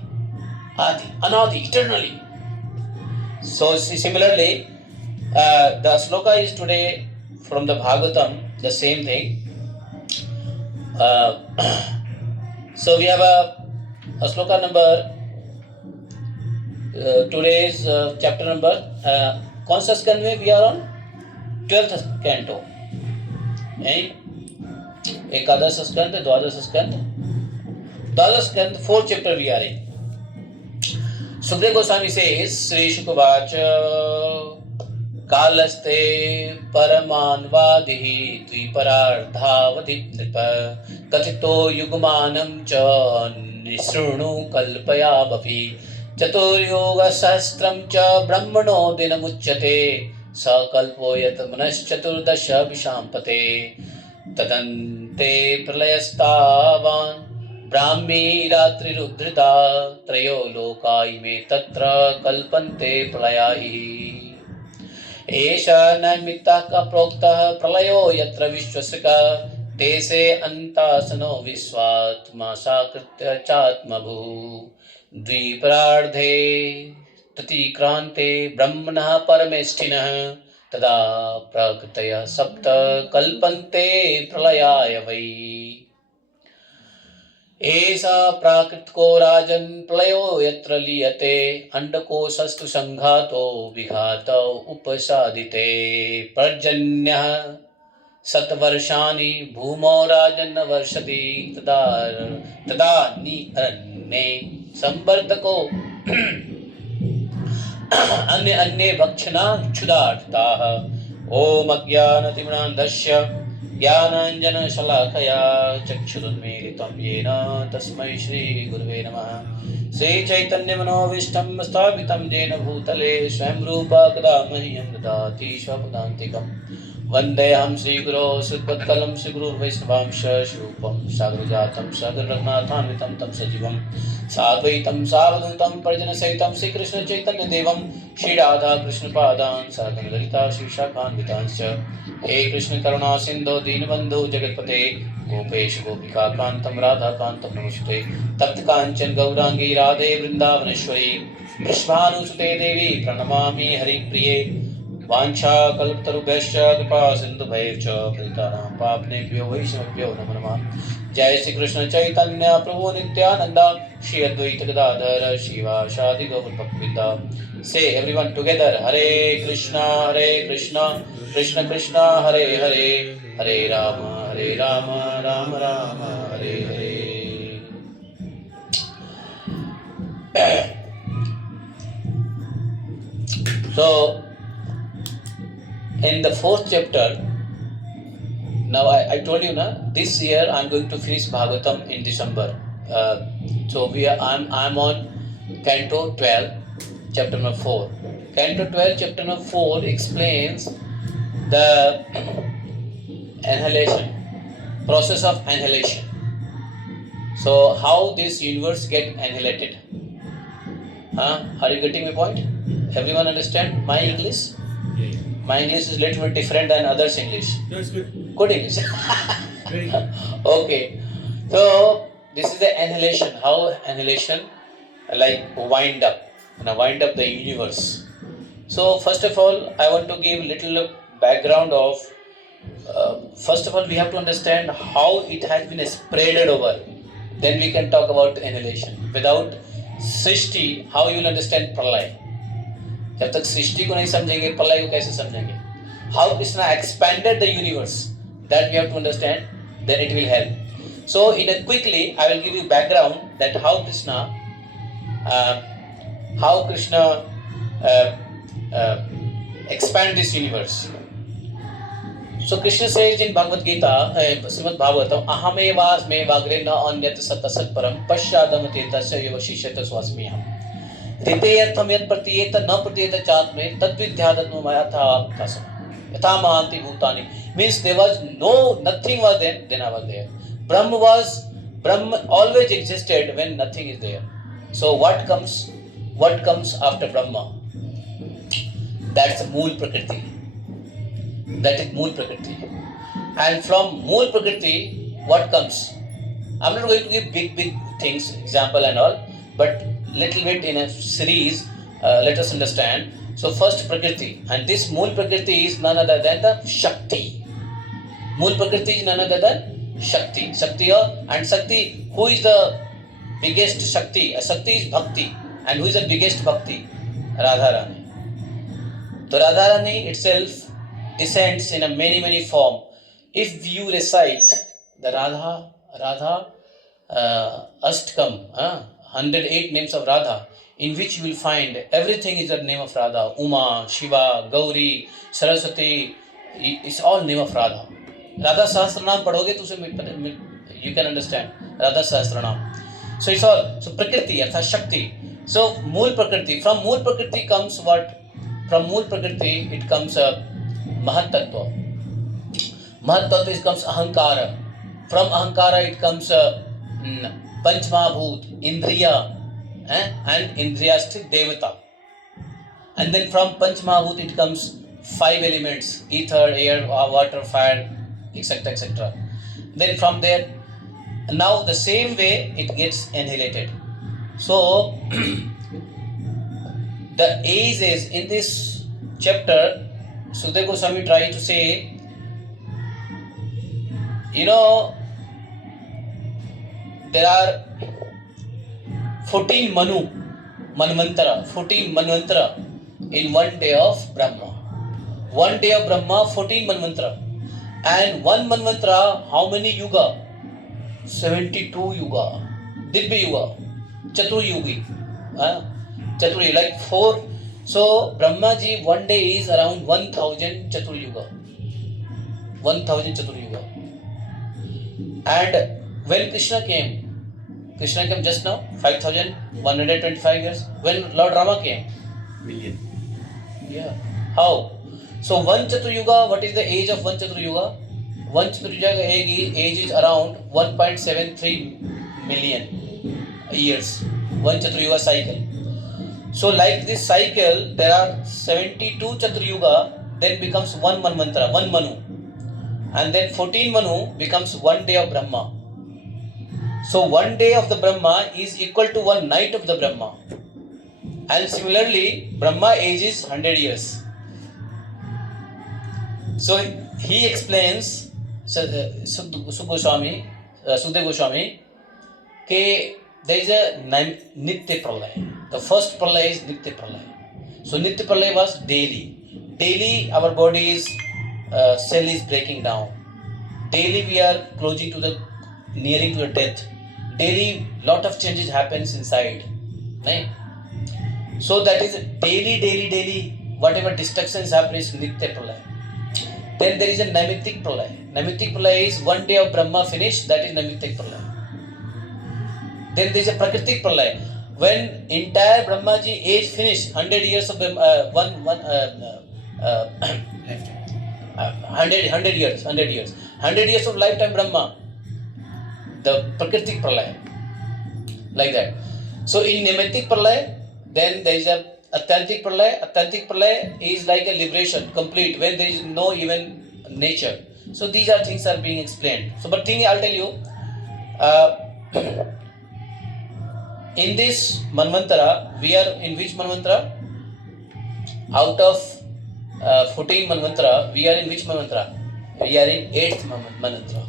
Anadi, eternally. So similarly, the sloka is today from the Bhagavatam, the same thing. So we have a sloka number, today's chapter number, कौन सा स्कंद में we are on 12th canto, एकादश स्कंद, द्वादश स्कंद, 4th chapter we are in. Sukadeva Goswami says, Sri Shukavacha कालस्ते परमान्वादिः द्विपरार्धावधि नृप कथितो युगमानं च निसृणु कल्पयावपि चतुर्युगसहस्रं च ब्रह्मणो दिनमुच्यते सकल्पो यत् मनश्चतुर्दश विशाम्पते तदन्ते प्रलयस्तावान् ब्राह्मी रात्रिरुद्धृता त्रयो लोका इमे तत्र कल्पन्ते प्रलयाहि एषा नैमित्तः प्रोक्तः प्रलयो यत्र विश्वस्य तेसे अन्तासनो विश्वात्मा साकृत्य चात्मभू द्विपरार्धे ततिक्रान्ते ब्रह्मणः परमेष्ठिनः तदा प्रकृतयः सप्त कल्पन्ते प्रलयाय वै एषा प्राकृतिको राजन् प्रलयो यत्र लीयते अंडकोशस्तु संघातो विघातो उपसादिते पर्जन्यः शतवर्षाणि भूमौ राजन् वर्षति तदा निरण्ये संवर्धको अन्य अन्य भक्षणा क्षुधार्ताः ओम अज्ञानतिमिरान्धस्य ज्ञानाञ्जनशलाकया चक्षुरुन्मीलितं येन तस्मै श्रीगुरुवे नमः श्रीचैतन्यमनोभीष्टं स्थापितं येन भूतले स्वयं रूपा कदा मह्यं ददाति स्वपदान्तिकं वन्देऽहं श्रीगुरो श्रीपत्कलं श्रीगुरुर्वैष्णवांश स्वरूपं सागरजातं सागररत्नाथान्वितं तं सजीवं साद्वैतं सावधूतं परिजनसहितं श्रीकृष्णचैतन्यदेवं श्रीराधाकृष्णपादान् सागरललिता श्रीशाखान्वितांश्च हे कृष्ण करुणा सिंधु दीनबंधु जगतपते गोपेश गोपिका कांतम राधा कांतम नमस्ते तप्त कांचन गौरांगी राधे वृंदावनेश्वरी कृष्णानुसुते देवी प्रणमामि हरिप्रिये वाञ्छा कल्पतरुभ्यश्च कृपा सिन्धुभ्यश्च पतितानां पावनेभ्यो वैष्णवेभ्यो नमो नमः। जय श्री कृष्ण चैतन्य प्रभु नित्यानंद श्री अद्वैत गदाधर शिवासादि गौर भक्तवृंद। से everyone together Hare Krishna Krishna Krishna Hare Hare Hare Ram Ram Ram Hare Hare. So in the 4th chapter, now I told you na, this year I am going to finish Bhagavatam in December. So I'm on Canto 12, chapter number 4. Canto 12, chapter number 4 explains the annihilation, process of annihilation. So how this universe get annihilated? Are you getting my point? Everyone understand my English? My English is little bit different than others' English. No, it's good. Good English. Very good. Okay. So this is the annihilation. How annihilation like wind up the universe. So first of all, I want to give little background of. First of all, we have to understand how it has been spreaded over. Then we can talk about annihilation. Without Srishti, how you will understand Pralay? जब तक सृष्टि को नहीं समझेंगे प्रलय को कैसे समझेंगे? How Krishna expanded the universe, that we have to understand, then it will help. So in a quickly I will give you background that how Krishna expand this universe. So Krishna says in Bhagavad Gita, Srimad Bhagavatam, ahamevasmevagre na anyat satasat param pasyadam tetasya yavashishyata swasmiyam. Titeyartham yat pratiyeta na pratiyeta chatme tadvidhyadanu mayatha tasam. Yatha mahanti bhutani. Means there was nothing was there, then I was there. Brahma always existed when nothing is there. So what comes after Brahma? That's the Mool Prakriti. That is Mool Prakriti. And from Mool Prakriti, what comes? I'm not going to give big things, example and all, but little bit in a series, let us understand. So first Prakriti, and this Mool Prakriti is none other than the Shakti. Mool Prakriti is none other than Shakti. And Shakti, who is the biggest Shakti? Shakti is Bhakti. And who is the biggest Bhakti? Radharani. So Radharani itself descends in a many form. If you recite the Radha Ashtakam, 108 names of Radha, in which you will find everything is the name of Radha. Uma, Shiva, Gauri, Saraswati, it's all name of Radha. Radha Sahasranam padhoge to you can understand Radha Sahasranam. So it's all, so Prakriti, arthat Shakti. So Mool Prakriti, from Mool Prakriti comes what? From Mool Prakriti it comes Mahat Tattva. Mahat Tattva comes Ahankara. From Ahankara it comes Panch Mahabhut, Indriya, and Indriyasthit Devata. And then from Panch Mahabhut it comes 5 elements: ether, air, water, fire, etc. etc. Then from there, now the same way it gets annihilated. So the age is in this chapter, Sukadeva Goswami tries to say, there are 14 14 Manvantara in one day of Brahma. One day of Brahma, 14 Manvantara. And one Manvantara, how many yuga? 72 yuga. Dibya yuga. Chatur yugi. Chatur, like 4. So Brahmaji one day is around 1000 Chatur yuga. 1000 Chatur yuga. And when Krishna came just now, 5125 years. When Lord Rama came? Million. Yeah. How? So one Chatur Yuga, what is the age of one Chatur Yuga? One Chatur Yuga age is around 1.73 million years. One Chatur Yuga cycle. So like this cycle, there are 72 Chatur Yuga, then becomes one Manvantara, one Manu. And then 14 Manu becomes one day of Brahma. So one day of the Brahma is equal to one night of the Brahma. And similarly, Brahma age is 100 years. So he explains, Sukadeva Goswami, that there is a Nitya Pralaya. The first Pralaya is Nitya Pralaya. So Nitya Pralaya was daily. Daily our body's cell is breaking down. Daily we are nearing to the death. Daily lot of changes happens inside. Right? So that is daily, whatever destruction is happening is Nitya Pralaya. Then there is a Naimittik Pralaya. Naimittik Pralaya is one day of Brahma finished, that is Naimittik Pralaya. Then there is a Prakritik Pralaya. When entire Brahmaji age finished, 100 years of 100 years. 100 years of lifetime Brahma. The Prakritik Pralaya. Like that. So in Naimittik Pralaya, then there is a Atyantik Pralaya. Atyantik Pralaya is like a liberation, complete, when there is no even nature. So these are things are being explained. So but thing I'll tell you, in this Manvantara, we are in which Manvantara? Out of 14 Manvantara, we are in which Manvantara? We are in 8th Manvantara.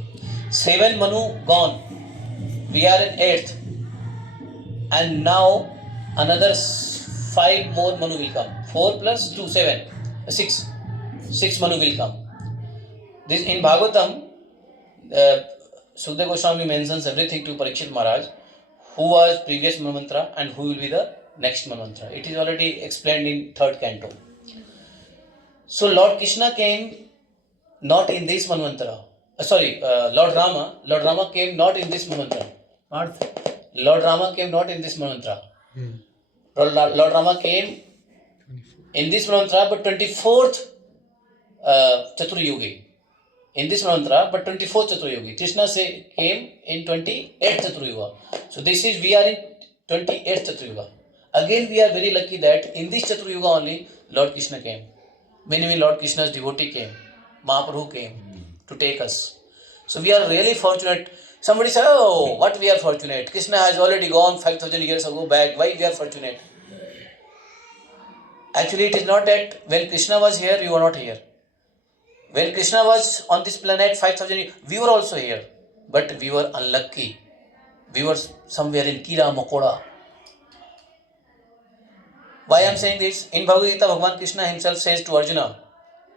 7 Manu gone. We are in 8th. And now another 5 more Manu will come. 4 plus 2, 7. 6. 6 Manu will come. This in Bhagavatam, Sukadeva Goswami mentions everything to Parikshit Maharaj, who was previous Manvantara and who will be the next Manvantara. It is already explained in 3rd canto. So Lord Krishna came not in this Manvantara. Lord Rama came not in this Manvantara. Lord Rama came not in this Manvantara. Lord Rama came in this Manvantara, but 24th Chatur Yugi. In this Manvantara, but 24th Chatur Yugi. Krishna came in 28th Chatur Yuga. So we are in 28th Chatur Yuga. Again, we are very lucky that in this Chatur Yuga only Lord Krishna came. Many Lord Krishna's devotee came. Mahaprabhu came to take us. So we are really fortunate. Somebody said, oh, what we are fortunate. Krishna has already gone 5,000 years ago back. Why we are fortunate? Actually, it is not that when Krishna was here, we were not here. When Krishna was on this planet 5,000 years, we were also here. But we were unlucky. We were somewhere in Kira Makoda. Why I am saying this? In Bhagavad Gita, Bhagavan Krishna himself says to Arjuna,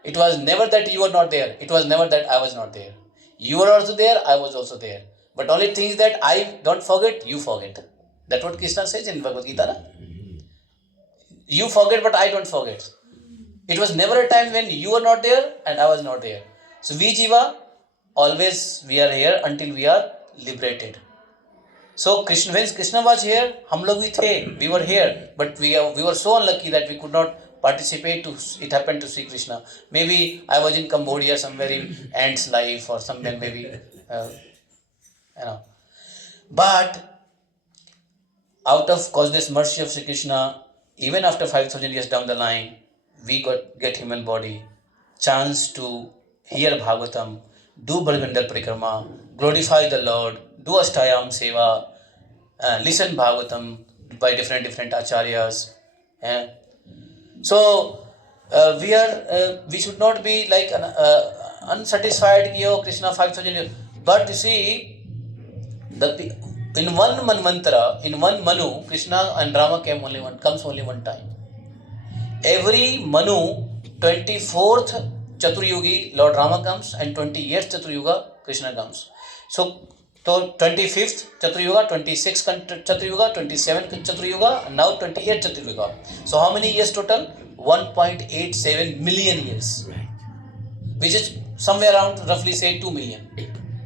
it was never that you were not there. It was never that I was not there. You were also there, I was also there. But only thing is that I don't forget, you forget. That's what Krishna says in Bhagavad Gita. Na? You forget, but I don't forget. It was never a time when you were not there and I was not there. So we Jiva, always we are here until we are liberated. So Krishna, when Krishna was here, hum log bhi the, we were here, but we were so unlucky that we could not participate to it happened to see Krishna. Maybe I was in Cambodia somewhere in ant's life or somewhere maybe, But out of causeless mercy of Sri Krishna, even after 5,000 years down the line, we get human body, chance to hear Bhagavatam, do Balgandal Parikrama, glorify the Lord, do Ashtayam Seva, listen Bhagavatam by different acharyas. So we should not be like unsatisfied. Oh, Krishna 5,000 years. But you see, in one Manvantara, in one Manu, Krishna and Rama comes only one time. Every Manu, 24th Chaturyugi, Lord Rama comes, and 28th Chaturyuga, Krishna comes. So 25th Chaturyuga, 26th Chaturyuga, 27th Chaturyuga, and now 28th Chaturyuga. So how many years total? 1.87 million years. Which is somewhere around roughly say 2 million.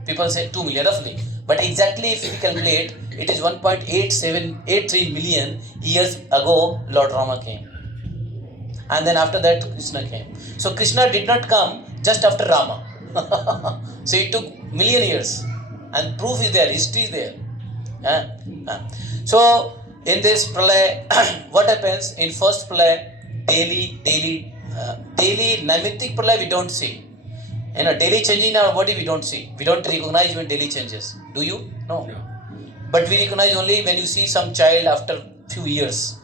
People say 2 million roughly. But exactly if we calculate, it is 1.8783 million years ago Lord Rama came. And then after that Krishna came. So Krishna did not come just after Rama. So it took million years. And proof is there, history is there. So in this pralay, what happens? In first pralay, daily naimittic pralay we don't see. Daily changing in our body we don't see. We don't recognize when daily changes. Do you? No. But we recognize only when you see some child after few years.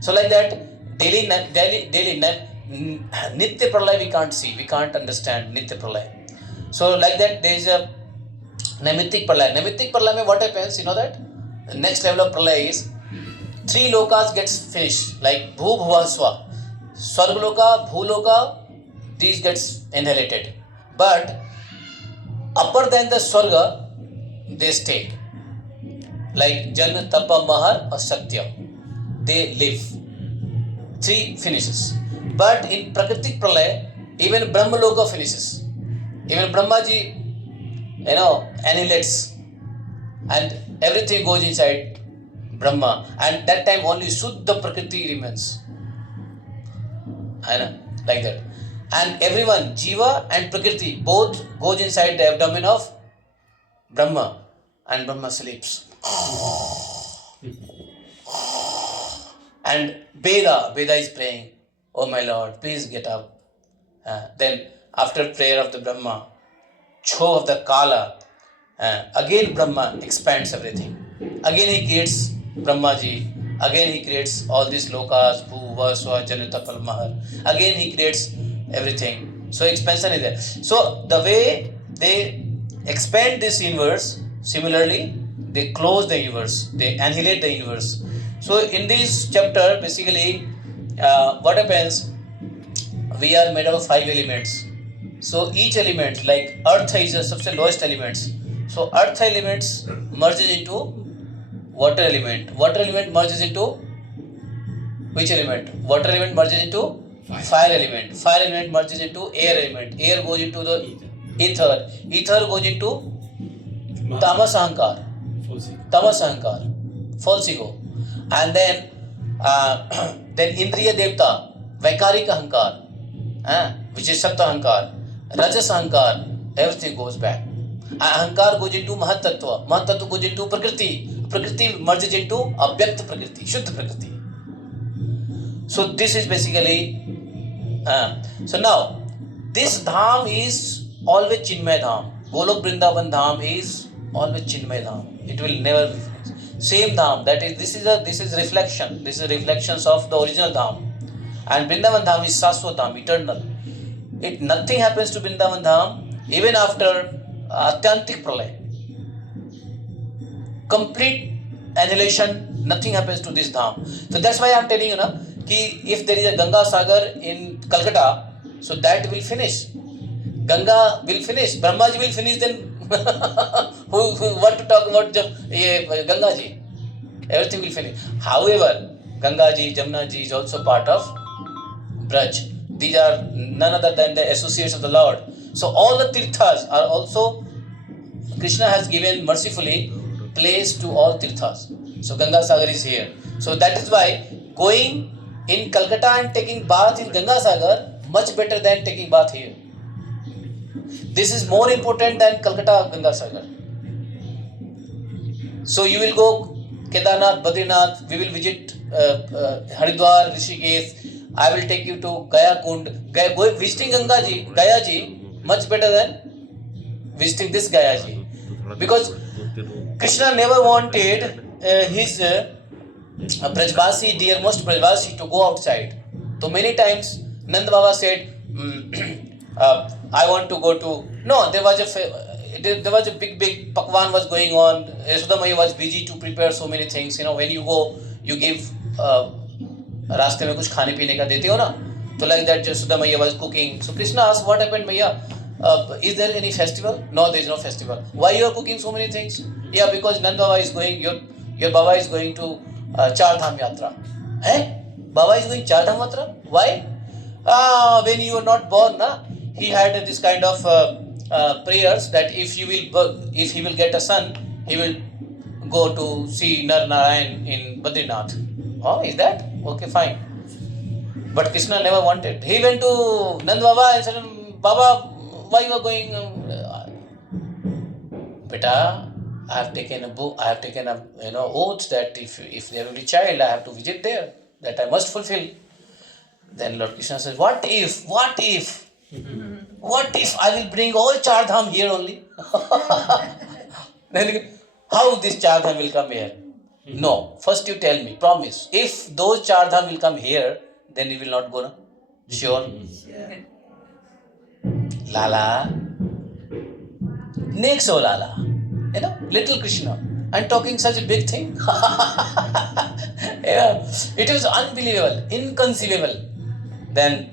So like that, daily nitya pralay we can't see. We can't understand nitya pralay. So like that, there is a naimittic pralay. Naimittic pralay mein what happens? You know that? The next level of pralay is 3 lokas gets finished. Like bhu bhuva swa. Swargaloka, bhuloka, these gets annihilated. But upper than the Swarga, they stay. Like Janma, Tapa, Mahar or Satya. They live. 3 finishes. But in Prakritik Pralay, even Brahma Loka finishes. Even Brahmaji, annihilates. And everything goes inside Brahma. And that time only Suddha Prakriti remains. Like that. And everyone, Jiva and Prakriti, both goes inside the abdomen of Brahma. And Brahma sleeps. And Veda is praying, oh my Lord, please get up. Then after prayer of the Brahma, Cho of the Kala, again Brahma expands everything. Again he creates Brahmaji. Again he creates all these lokas, Bhu, Vaswa, Janu, Tapal, Mahar. Again he creates everything. So expansion is there. So the way they expand this universe, similarly they close the universe, they annihilate the universe. So in this chapter, basically, what happens? We are made up of 5 elements. So each element, like earth is the substance lowest elements. So earth elements merges into water element. Water element merges into which element? Water element merges into fire element. Fire element merges into air element. Air goes into the ether. Ether goes into tamas ahankar. Tamas ahankar. False ego. And then Indriya Devta, Vaikarik Ahankar, which is Sapta Ahankar, Rajas Ahankar, everything goes back. Ahankar goes into Mahat Tattva. Mahat Tattva goes into Prakriti. Prakriti merges into Abhyakt Prakriti, Shuddha Prakriti. So this is basically, so now, this dham is always Chinmay dham. Golok Vrindavan dham is always Chinmay dham. It will never be finished. Same dham. That is, this is reflection. This is reflections of the original dham. And Vrindavan dham is Saswat dham, eternal. Nothing happens to Vrindavan dham even after Atyantik Pralay. Complete annihilation, nothing happens to this dham. So that's why I am telling you now, ki if there is a Ganga Sagar in Calcutta, so that will finish. Ganga will finish, Brahmaji will finish, then who want to talk about Ganga ji? Everything will finish. However, Ganga ji, Jamuna ji is also part of Braj. These are none other than the associates of the Lord. So all the tirthas are also, Krishna has given mercifully place to all tirthas. So Ganga Sagar is here. So that is why going in Calcutta and taking bath in Ganga Sagar much better than taking bath here. This is more important than Calcutta Ganga Sagar. So you will go Kedarnath, Badrinath, we will visit Haridwar, Rishikesh. I will take you to Gaya Kund. Visiting Ganga ji, Gaya ji, much better than visiting this Gaya ji. Because Krishna never wanted his Brajvasi, dearmost Brajvasi, to go outside. So many times Nand Baba said, I want to go to... No, there was a big pakwan was going on. Yashoda Maiya was busy to prepare so many things. You know, when you go, you give... रास्ते में कुछ खाने पीने का देते हो ना, तो like that Yashoda Maiya was cooking. So Krishna asked, what happened, Maiya? Is there any festival? No, there is no festival. Why you are cooking so many things? Yeah, because Nand Baba is going, your Baba is going to Char Dham Yatra. Hey, Baba is going Char Dham Yatra? Why? When you were not born, na, he had this kind of prayers that if he will get a son, he will go to see Nar Narayan in Badrinath. Oh, is that? Okay, fine. But Krishna never wanted. He went to Nand Baba and said, Baba, why you are going? Beta, I have taken a oath that if there will be child, I have to visit there. That I must fulfill. Then Lord Krishna says, what if I will bring all Char Dham here only? Then how this Char Dham will come here? No, first you tell me, promise. If those Char Dham will come here, then you will not go, no? Sure? Lala. Next, Lala. You know, little Krishna. And talking such a big thing. Yeah, it was unbelievable, inconceivable. Then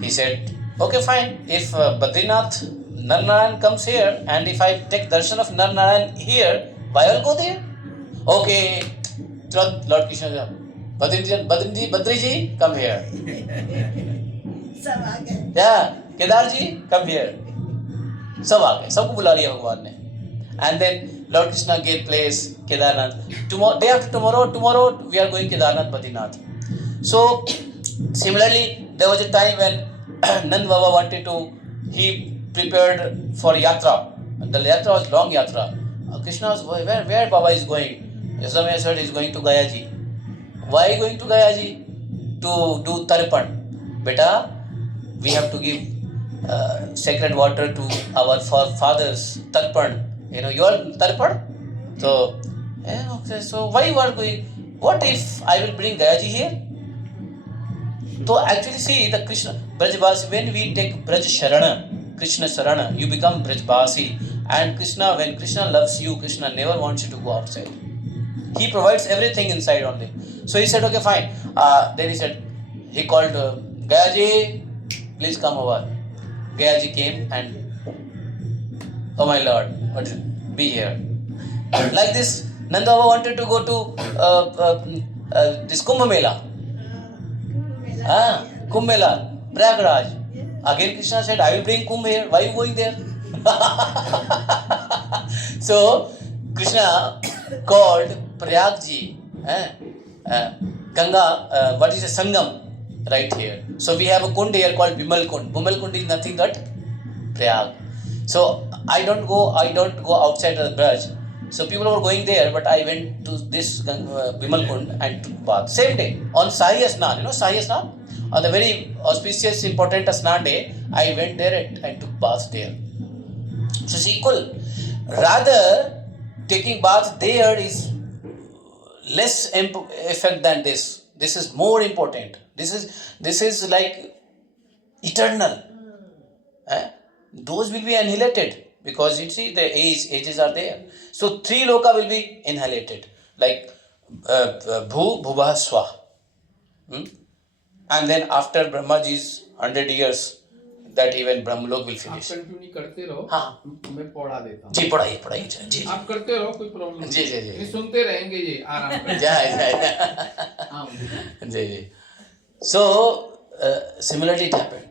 he said, okay, fine. If Badrinath, Nar Narayan comes here, and if I take darshan of Nar Narayan here, why I'll go there? Okay, Lord Krishna said, Badri ji, come here. Yeah, Kedar ji, come here. सब आ गए, सबको बुला लिया भगवान ने. And then Lord Krishna gave place Kedarnath. Day after tomorrow we are going Kedarnath, Badrinath. So similarly, there was a time when Nand Baba wanted to, he prepared for yatra. The yatra was long yatra. Krishna was, where Baba is going? Yasodamaya said he is going to Gaya ji. Why going to Gaya ji? To do tarpan. Beta, we have to give sacred water to our forefathers. Tarpan. You know, you are tarpan? So, okay, so why you are going? What if I will bring Gaya ji here? So actually see the Krishna, Brajvasi, when we take Braj Sharana, Krishna Sarana, you become Brajvasi. And Krishna, when Krishna loves you, Krishna never wants you to go outside. He provides everything inside only. So he said, okay, fine. Then he said, he called Gaya ji, please come over. Gaya ji came and, oh my Lord, be here. Like this, Nanda Baba wanted to go to this Kumbh Mela. Kumbh Mela, Prayagraj. Again Krishna said, I will bring Kumbh here. Why are you going there? So Krishna called Prayagji, Ganga, what is a Sangam right here. So we have a kund here called Bimal Kund. Bimal Kund is nothing but Prayag. So I don't go outside of the Braj. So people were going there, but I went to this Bimal Kund and took bath. Same day, on Sahi Asnan, you know Sahi Asnan? On the very auspicious, important Asnan day, I went there and took bath there. So it's equal. Rather, taking bath there is less effect than this. This is more important. This is like eternal. Those will be annihilated because you see the ages are there. So 3 loka will be annihilated, like Bhu, Bhuvah, Swah. And then after Brahmaji's 100 years, that even Brahmalok will आप finish. Continue करते रहो, हाँ। मैं पढ़ा देता हूँ। जी पढ़ाइए जी जी आप करते रहो, कोई प्रॉब्लम नहीं। जी, जी, जी। ये सुनते रहेंगे ये आराम कर। जय हाँ, जय. So similarly it happened.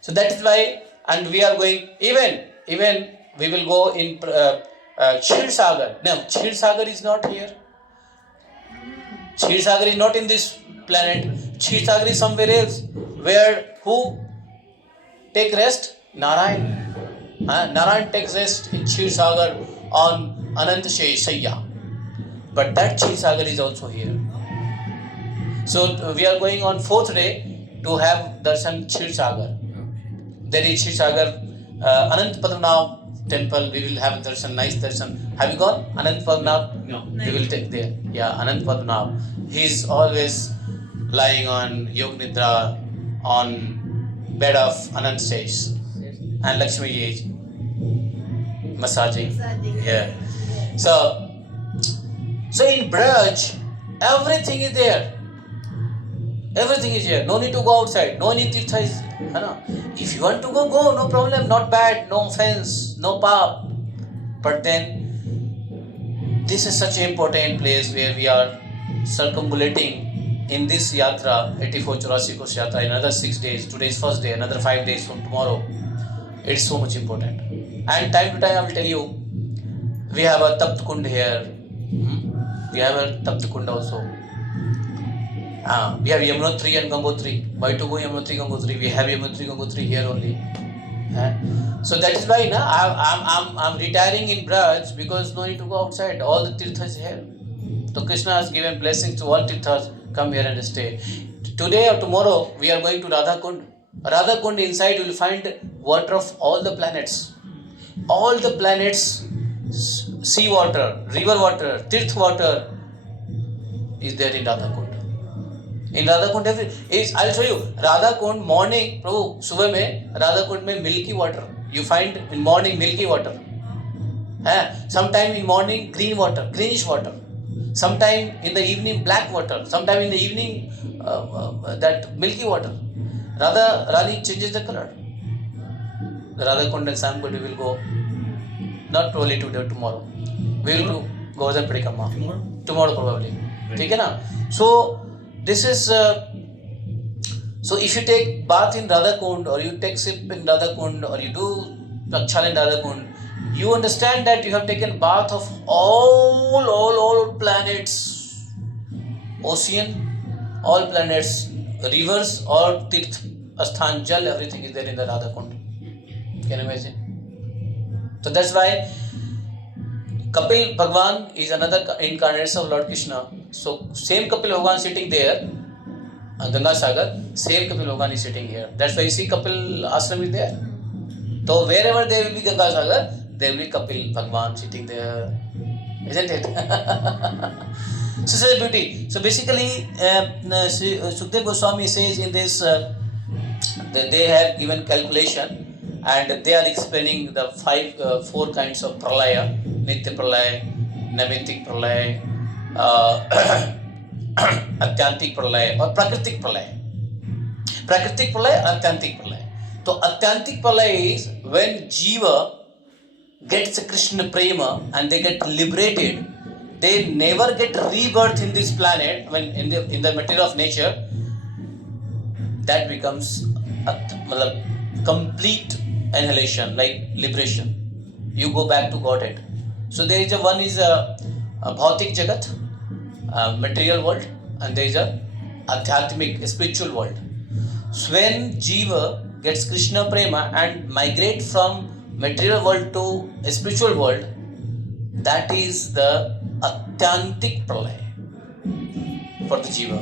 So that is why, and we are going even we will go in Kshir Sagar. No, Kshir Sagar is not here. Kshir Sagar is not in this planet. Kshir Sagar is somewhere else. Where who take rest? Narayan. Narayan takes rest in Kshir Sagar on Anant Shaya. But that Kshir Sagar is also here. So we are going on 4th day to have darshan Kshir Sagar. There is Kshir Sagar, Anant Padmanabh temple. We will have darshan, nice darshan. Have you gone Anant Padmanabh? No. We will take there. Yeah, Anant Padmanabh. He is always lying on Yog Nidra on bed of Anant stage, and Lakshmi is massaging. Yeah. So in Braj, everything is there. Everything is here. No need to go outside. No need tirtha is. If you want to go, go. No problem. Not bad. No offense. No pap. But then, this is such an important place where we are circumambulating in this yatra, 84-84 Kosh yatra, in another 6 days. Today is first day. Another 5 days from tomorrow. It's so much important. And time to time I will tell you, we have a Tapt Kund here. We have a Tapt Kund also. We have Yamunotri and Gangotri. Why to go Yamunotri, Gangotri? We have Yamunotri, Gangotri here only. So that is why I'm retiring in Braj because no need to go outside. All the tirthas here. So Krishna has given blessings to all tirthas. Come here and stay. Today or tomorrow we are going to Radha Kund. Radha Kund, inside you will find water of all the planets. All the planets, sea water, river water, tirth water is there in Radha Kund. In Radha Kund, I'll show you. Radha Kund morning, Prabhu, सुबह में Radha Kund में milky water. You find in morning milky water. Sometime in morning green water, greenish water. Sometime in the evening black water. Sometime in the evening that milky water. Radha Rani changes the color. The Radha Kund and Sam Kund we will go. Not probably today, tomorrow. We will do Govardhan Parikrama. Tomorrow probably. ठीक है ना? So this is so if you take bath in Radha Kund or you take sip in Radha Kund or you do Prakshal in Radha Kund, you understand that you have taken bath of all planets, ocean, all planets, rivers, or tirth, asthan, jal, everything is there in the Radha Kund. Can you imagine? So that's why Kapil Bhagwan is another incarnation of Lord Krishna. So same Kapil Bhagwan sitting there, Ganga Sagar, same Kapil Bhagwan is sitting here. That's why you see Kapil Ashram is there. So wherever there will be Ganga Sagar, there will be Kapil Bhagwan sitting there. Isn't it? So this is beauty. So basically, Sukdev Goswami says in this, that they have given calculation and they are explaining the 4 kinds of pralaya. Nitya pralaya, Naimitik pralaya, Atyantik pralaya or Prakritik pralaya. Prakritik pralaya, Atyantik pralaya. So Atyantik pralaya is when Jiva gets Krishna prema and they get liberated, they never get rebirth in this planet when in the material of nature. That becomes a complete annihilation, like liberation. You go back to Godhead. So there is one is a bhautik jagat, material world, and there is a adhyatmic, spiritual world. So when Jiva gets Krishna prema and migrate from material world to a spiritual world, that is the Atyantik pralaya for the Jiva.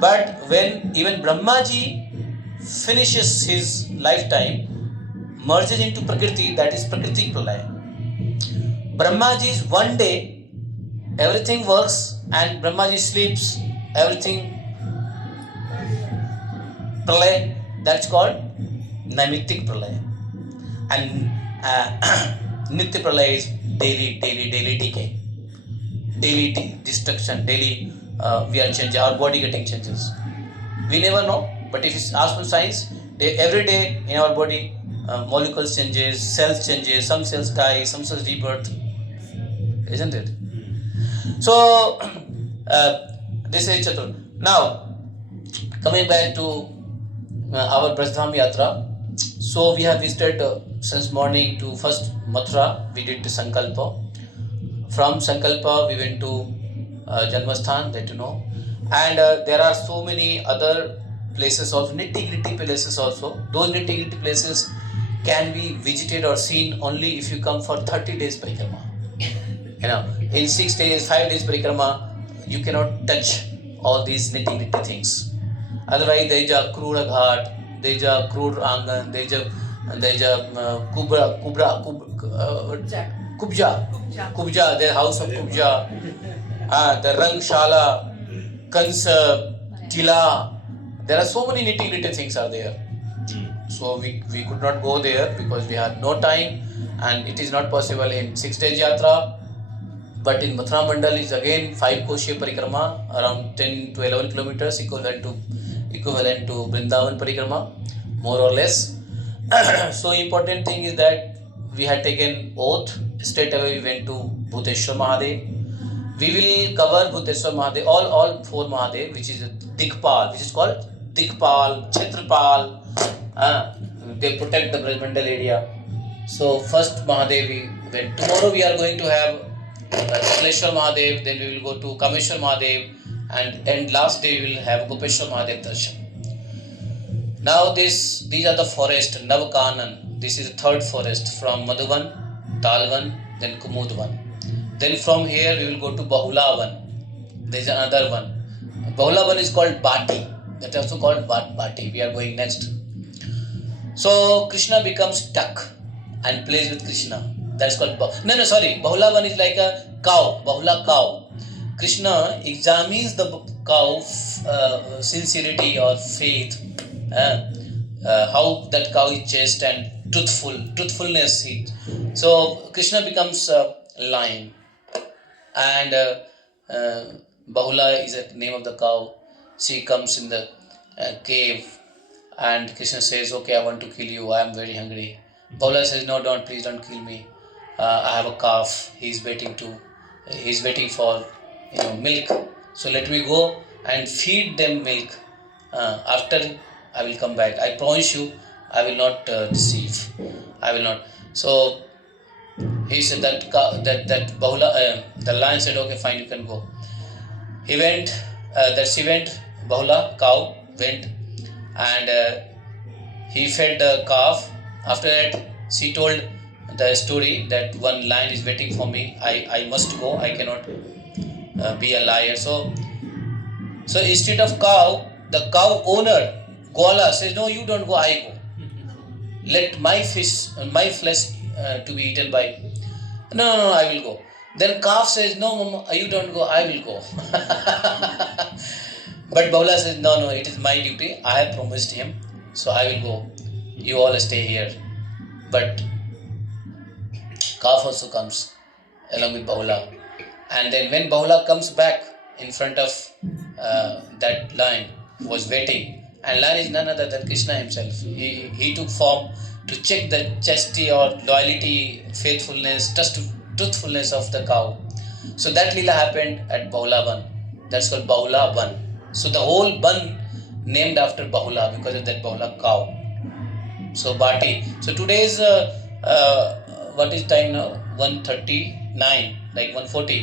But when even Brahmaji finishes his lifetime, merges into Prakriti, that is Prakriti Pralaya. Brahmaji's one day, everything works and Brahmaji sleeps, everything Pralaya, that's called Naimittik Pralaya. And Nitya Pralaya is daily decay, daily destruction, daily we are changing, our body getting changes. We never know, but if it's asked from science, every day in our body, molecules changes, cells changes, some cells die, some cells rebirth, isn't it? So this is Chatur. Now coming back to our Brasdham Yatra. So we have visited since morning to first Mathura, we did the Sankalpa. From Sankalpa we went to Janmasthan, that you know. And there are so many other places also, nitty-gritty places also. Those nitty-gritty places can be visited or seen only if you come for 30 days parikrama. You know, in 6 days, 5 days parikrama, you cannot touch all these nitty-gritty things. Otherwise, there is a Krura Ghat, there is a Krur Angan, there is a Kubja, the house of Kubja, the Rangshala, Kansa, Tila. There are so many nitty-gritty things are there. So we could not go there because we had no time and it is not possible in 6 days yatra. But in Mathura Mandal is again 5 Koshya Parikrama, around 10 to 11 kilometers, equivalent to Vrindavan Parikrama, more or less. So important thing is that we had taken oath. Straight away we went to Bhuteshwar Mahadev. We will cover Bhuteshwar Mahadev, all 4 Mahadev, which is Dikpal, which is called Dikpal, Chhatrapal. They protect the Brajmandal area. So first Mahadev we went. Tomorrow we are going to have Kapleshwar Mahadev, then we will go to Kameshwar Mahadev, and last day we will have Gopeshwar Mahadev Darshan. Now these are the forest, Navkanan. This is the 3rd forest from Madhuvan, Talvan, then Kumudvan. Then from here we will go to Bahulavan. There is another one. Bahulavan is called Bati. That is also called Bati. We are going next. So Krishna becomes stuck and plays with Krishna. That's called Bahulavan is like a cow, Bahula cow. Krishna examines the cow sincerity or faith, how that cow is chaste and truthfulness. So Krishna becomes a lion, and Bahula is the name of the cow. She comes in the cave, and Krishna says, "Okay, I want to kill you. I am very hungry." Bahula says, "No, please don't kill me. I have a calf. He's waiting for milk. So let me go and feed them milk. After I will come back. I promise you, I will not deceive. I will not." So he said that Bahula, the lion said, "Okay, fine, you can go." He went. She went. Bahula cow went, and he fed the calf. After that, she told the story that one lion is waiting for me. I must go. I cannot be a liar. So instead of cow, the cow owner Goala says, "No, you don't go. I go. Let my flesh to be eaten by." No, I will go. Then calf says, "No, Mama, you don't go. I will go." But Bahula says, "No, it is my duty. I have promised him, so I will go. You all stay here." But calf also comes along with Bahula. And then when Bahula comes back in front of that lion who was waiting, and lion is none other than Krishna himself. He took form to check the chastity or loyalty, faithfulness, truthfulness of the cow. So that lila happened at Bahulavan. That's called Bahulavan. So the whole Ban named after Bahula because of that Bahula cow. So Bati. So today's what is time now? 1:39, like 1:40.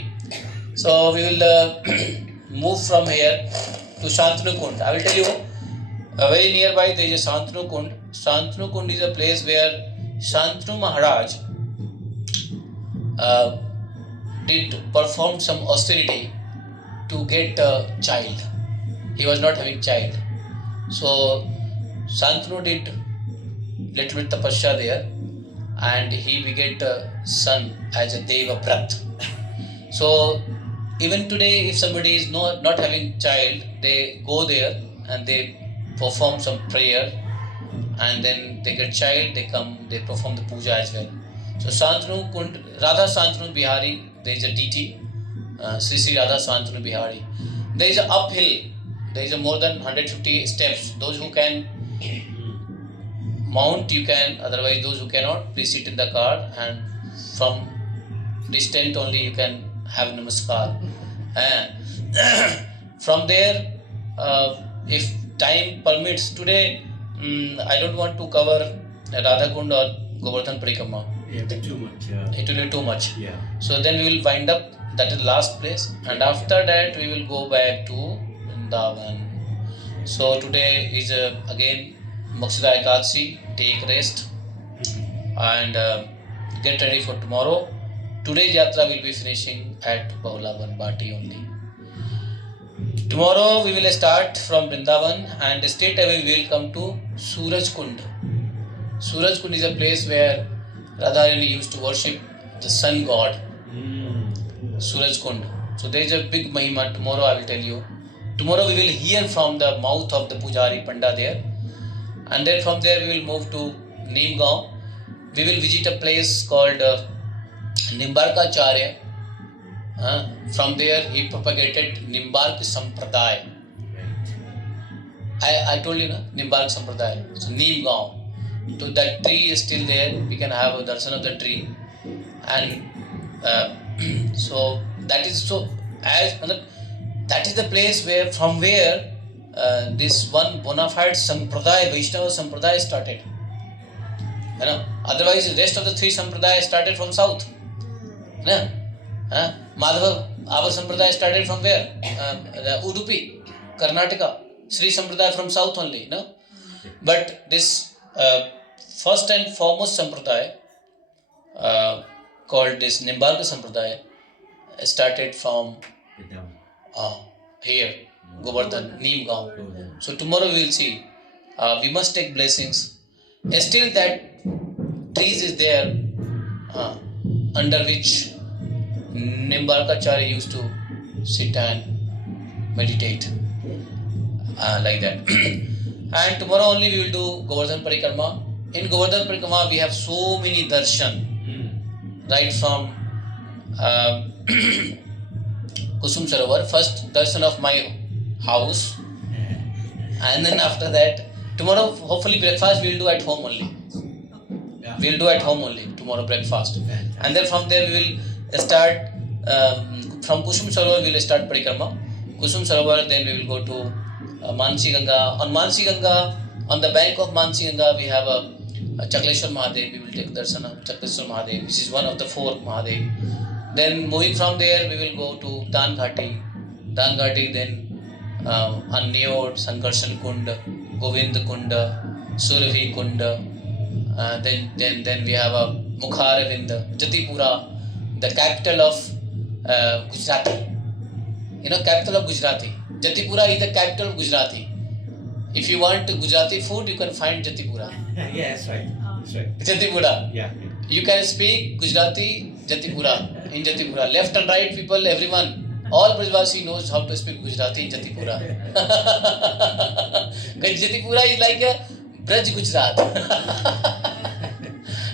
So we will move from here to Shantanu Kund. I will tell you, very nearby there is a Shantanu Kund. Shantanu Kund is a place where Shantanu Maharaj did perform some austerity to get a child. He was not having child. So Shantanu did little bit tapasya there, and he beget a son as a Deva Brat. So even today, if somebody is not having child, they go there and they perform some prayer, and then they get child, they come, they perform the puja as well. So Shantanu Kund, Radha Shantanu Bihari, there is a deity, Sri Sri Radha Shantanu Bihari. There is a uphill, there is a more than 150 steps. Those who can mount, you can, otherwise those who cannot, please sit in the car, and from this tent only you can have namaskar. From there, if time permits, today I don't want to cover Radha Kund or Govardhan Parikrama. Yeah, but too much. It will be too much. Yeah. So then we will wind up. That is the last place, and after that we will go back to Vrindavan. So today is again Maksida Ekadasi. Take rest and get ready for tomorrow. Today's yatra will be finishing at Bahulavan Bati only. Tomorrow we will start from Vrindavan and straight away we will come to Suraj Kund. Suraj Kund is a place where Radharani used to worship the sun god. Suraj Kund. So there is a big mahima. Tomorrow I will tell you. Tomorrow we will hear from the mouth of the Pujari Panda there. And then from there we will move to Neemgaon. We will visit a place called Nimbarkacharya. From there he propagated Nimbark Sampradaya. I told you, na? Nimbark Sampradaya. So Neemgaon. So that tree is still there. We can have a darshan of the tree. And so that is that is the place where from where this one bona fide Sampradaya, Vaishnava Sampradaya started. You know? Otherwise, the rest of the three Sampradaya started from south. Madhava, our Sampradaya started from where? Udupi, Karnataka. Sri Sampradaya from south only. No? But this first and foremost Sampradaya called this Nimbarka Sampradaya started from here, Govardhan, Neemgaon. So tomorrow we will see. We must take blessings. Still that trees is there under which Nimbarkacharya used to sit and meditate like that. And tomorrow only we will do Govardhan Parikrama. In Govardhan Parikrama we have so many darshan. Right from Kusum Sarovar, first darshan of my house, and then after that, tomorrow hopefully breakfast we will do at home only. We will do at home only tomorrow breakfast, and then from there we will start from Kusum Sarovar we will start Parikrama. Kusum Sarovar, then we will go to Mansi Ganga. On Mansi Ganga, on the bank of Mansi Ganga, we have a Chakleshwar Mahadev. We will take darshan of Chakleshwar Mahadev, which is one of the four Mahadev. Then moving from there, we will go to Dan Ghati. Dan Ghati, then Anniyod, Sankarshan Kund, Govind Kund, Survi Kund. Then we have a Mukharavind, Jatipura, the capital of Gujarati. You know, capital of Gujarati. Jatipura is the capital of Gujarati. If you want Gujarati food, you can find Jatipura. Yeah, that's right. That's right. Jatipura. Yeah. You can speak Gujarati, Jatipura, in Jatipura. Left and right people, everyone, all Brajvasi knows how to speak Gujarati in Jatipura. Jatipura is like a Braj Gujarat.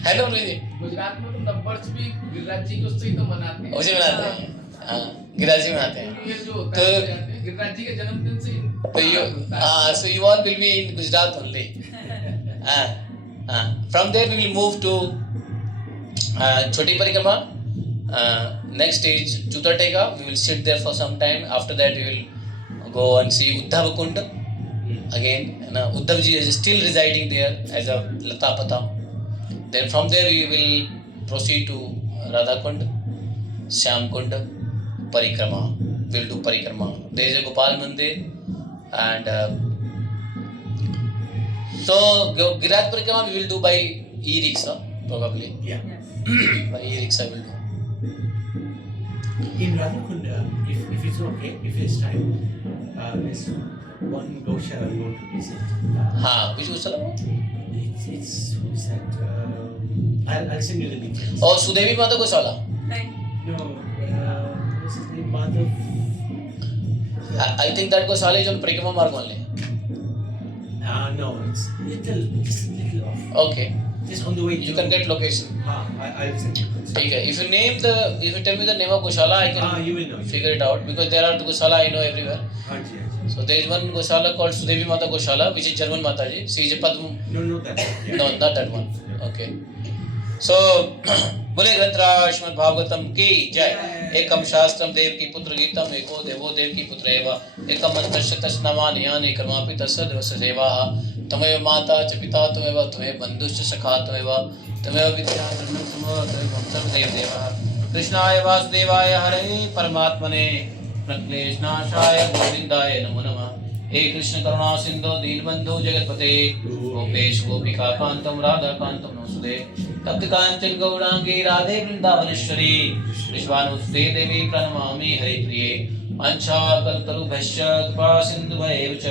है ना उन्होंने? गुजरात में तो numbers भी गिरिराज जी को उससे ही तो मनाते हैं। उसे मनाते हैं। हाँ, गिरिराज जी मनाते हैं। ये जो होता है गिरिराज जी के जन्मदिन से तो so you all will be in Gujarat only. From there we will move to Choti Parikrama. Next stage Chutatega. We will sit there for some time. After that we will go and see Uddhav Kund. Again, Uddhav ji is still residing there as a Latapata. Then from there we will proceed to Radha Kund, Shyam Kund, Parikrama. We will do Parikrama. There is a Gopal Mandir, and so Giriraj Parikrama we will do by e-rickshaw probably. Yeah. By e-rickshaw we will do. In Radhakund, if it's okay, if it's time, There's one Goshala we want to visit. हाँ which Gosala? It's who's that? I'll send you the details. और सुदेवी माता गौशाला. No, what's his name? Madhav. I think that Gosala is on Parikama Marg only. No, it's just a little off. Okay. Just on the way. You can get location. I'll send you. ठीक है. If you tell me the name of Goshala, I can You will know. figure it out because there are the Gosala I know everywhere. Haan ji. So there is one Goshala called Sudevi Mata Goshala, which is German Mataji. She is a Padma. No, not that one. Yeah. No, not that one. Okay. So, बोले ग्रंथराज श्रीमद् भागवतम की जय. एकम शास्त्रम देव की पुत्र गीतम एको देवो देव की पुत्र एवा एकम मंत्रस्य तस्नामानि यानि कर्मापि तस्य देवस्य सेवा तमेव माता च पिता तमेव तमेव बन्धुश्च सखा तमेव तमेव विद्या धर्मं तमेव वंशं देव देवः कृष्णाय वासुदेवाय हरे परमात्मने प्रक्लेशनाशाय गोविन्दाय नमो नमः. हे कृष्ण करुणा सिंधु दीनबंधु जगतपते गोपेश गोपिका कांतम राधा कांतम नमोस्तुते तप्त कांचन गौरांगी राधे वृंदावनेश्वरी विश्वानुसुते देवी प्रणमामि हरे प्रिये वाञ्छा कल्पतरुभ्यश्च कृपा सिन्धुभ्येव च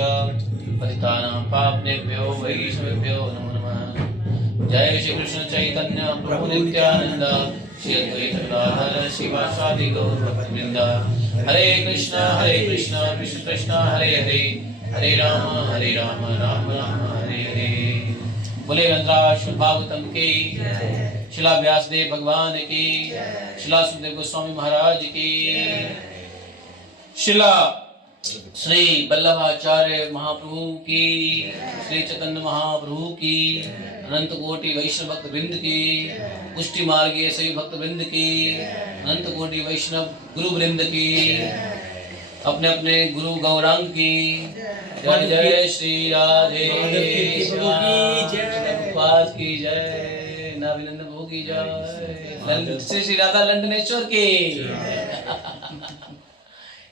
पतितानां पावनेभ्यो वैष्णवेभ्यो नमो नमः. जय श्री कृष्ण चैतन्य प्रभु नित्यानंद श्री अद्वैत गदाधर शिवासादि गौर भक्तवृंद. हरे कृष्ण कृष्ण कृष्ण हरे हरे हरे राम राम राम हरे हरे. बोले ग्रंथराज श्रीमद् भागवतम की, शिला व्यासदेव भगवान की, शिला सुखदेव गोस्वामी महाराज की, शिला श्री वल्लभाचार्य महाप्रभु की, श्री चैतन्य महाप्रभु की, अनंत कोटि वैष्णव भक्त वृंद की, पुष्टि मार्गीय सभी भक्त वृंद की, अनंत कोटि वैष्णव गुरु वृंद की, अपने अपने गुरु गौरांग की. जय जय श्री राधे श्याम की जय. नाभिनंदन प्रभु की जय. श्री श्री राधा लंडनेश्वर की.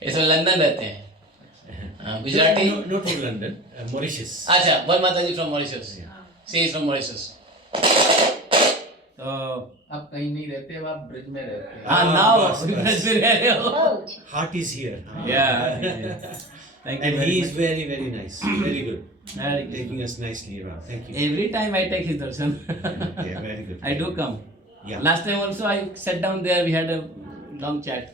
इसमें लंदन रहते हैं. Gujarati. Not from London. Mauritius. अच्छा, वन माता जी from Mauritius. She is from Mauritius. तो अब कहीं नहीं रहते, अब आप ब्रिज में रहते हैं. हाँ, नाउ ब्रिज में रह रहे हो. Heart is here. Yeah. Thank you And very he is much. very, very nice. Very good. Very good. Taking us nicely around. Thank you. Every time I take his darshan, Yeah, very good. I do come. Yeah. Last time also I sat down there. We had a long chat.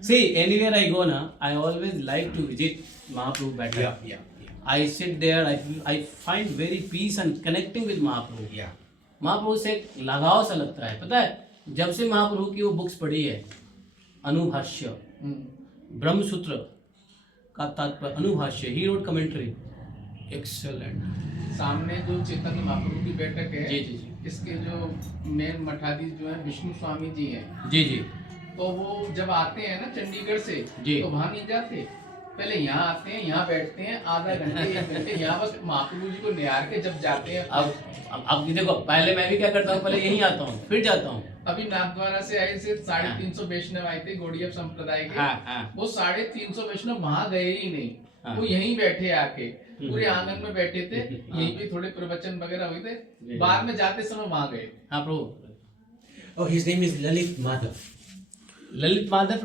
See, anywhere I go now, I always like to visit Mahaprabhu better. Yeah. I sit there. I find very peace and connecting with Mahaprabhu. Yeah. महाप्रभु से एक लगाव सा लगता है. पता है, जब से महाप्रभु की वो बुक्स पढ़ी है, अनुभाष्य, ब्रह्मसूत्र का तात्पर्य, अनुभाष्य, ही रोड कमेंट्री, एक्सेलेंट. सामने जो चैतन्य महाप्रभु की बैठक है, जी जी जी इसके जो मेन मठाधीश जो है विष्णु स्वामी जी हैं, जी जी. तो वो जब आते हैं ना चंडीगढ़ से, जी. तो वहाँ नहीं जाते, पहले यहाँ आते हैं, यहाँ बैठते हैं आधा घंटे 1 घंटे, यहाँ बस महाप्रभु जी को निहार के जब जाते हैं. अब देखो, पहले मैं भी क्या करता हूँ, पहले यहीं आता हूँ, फिर जाता हूँ. अभी नाथद्वारा से आए सिर्फ 350 वैष्णव आए थे गौड़ीय संप्रदाय के. हाँ. वो 350 वैष्णव वहाँ गए ही नहीं. हाँ. वो यहीं बैठे आके पूरे आंगन में बैठे थे. यहीं पे थोड़े प्रवचन वगैरह हुए थे. बाद में जाते समय वहाँ गए. हाँ प्रभु. Oh, his name is Lalit Madhav. Lalit Madhav Prabhu.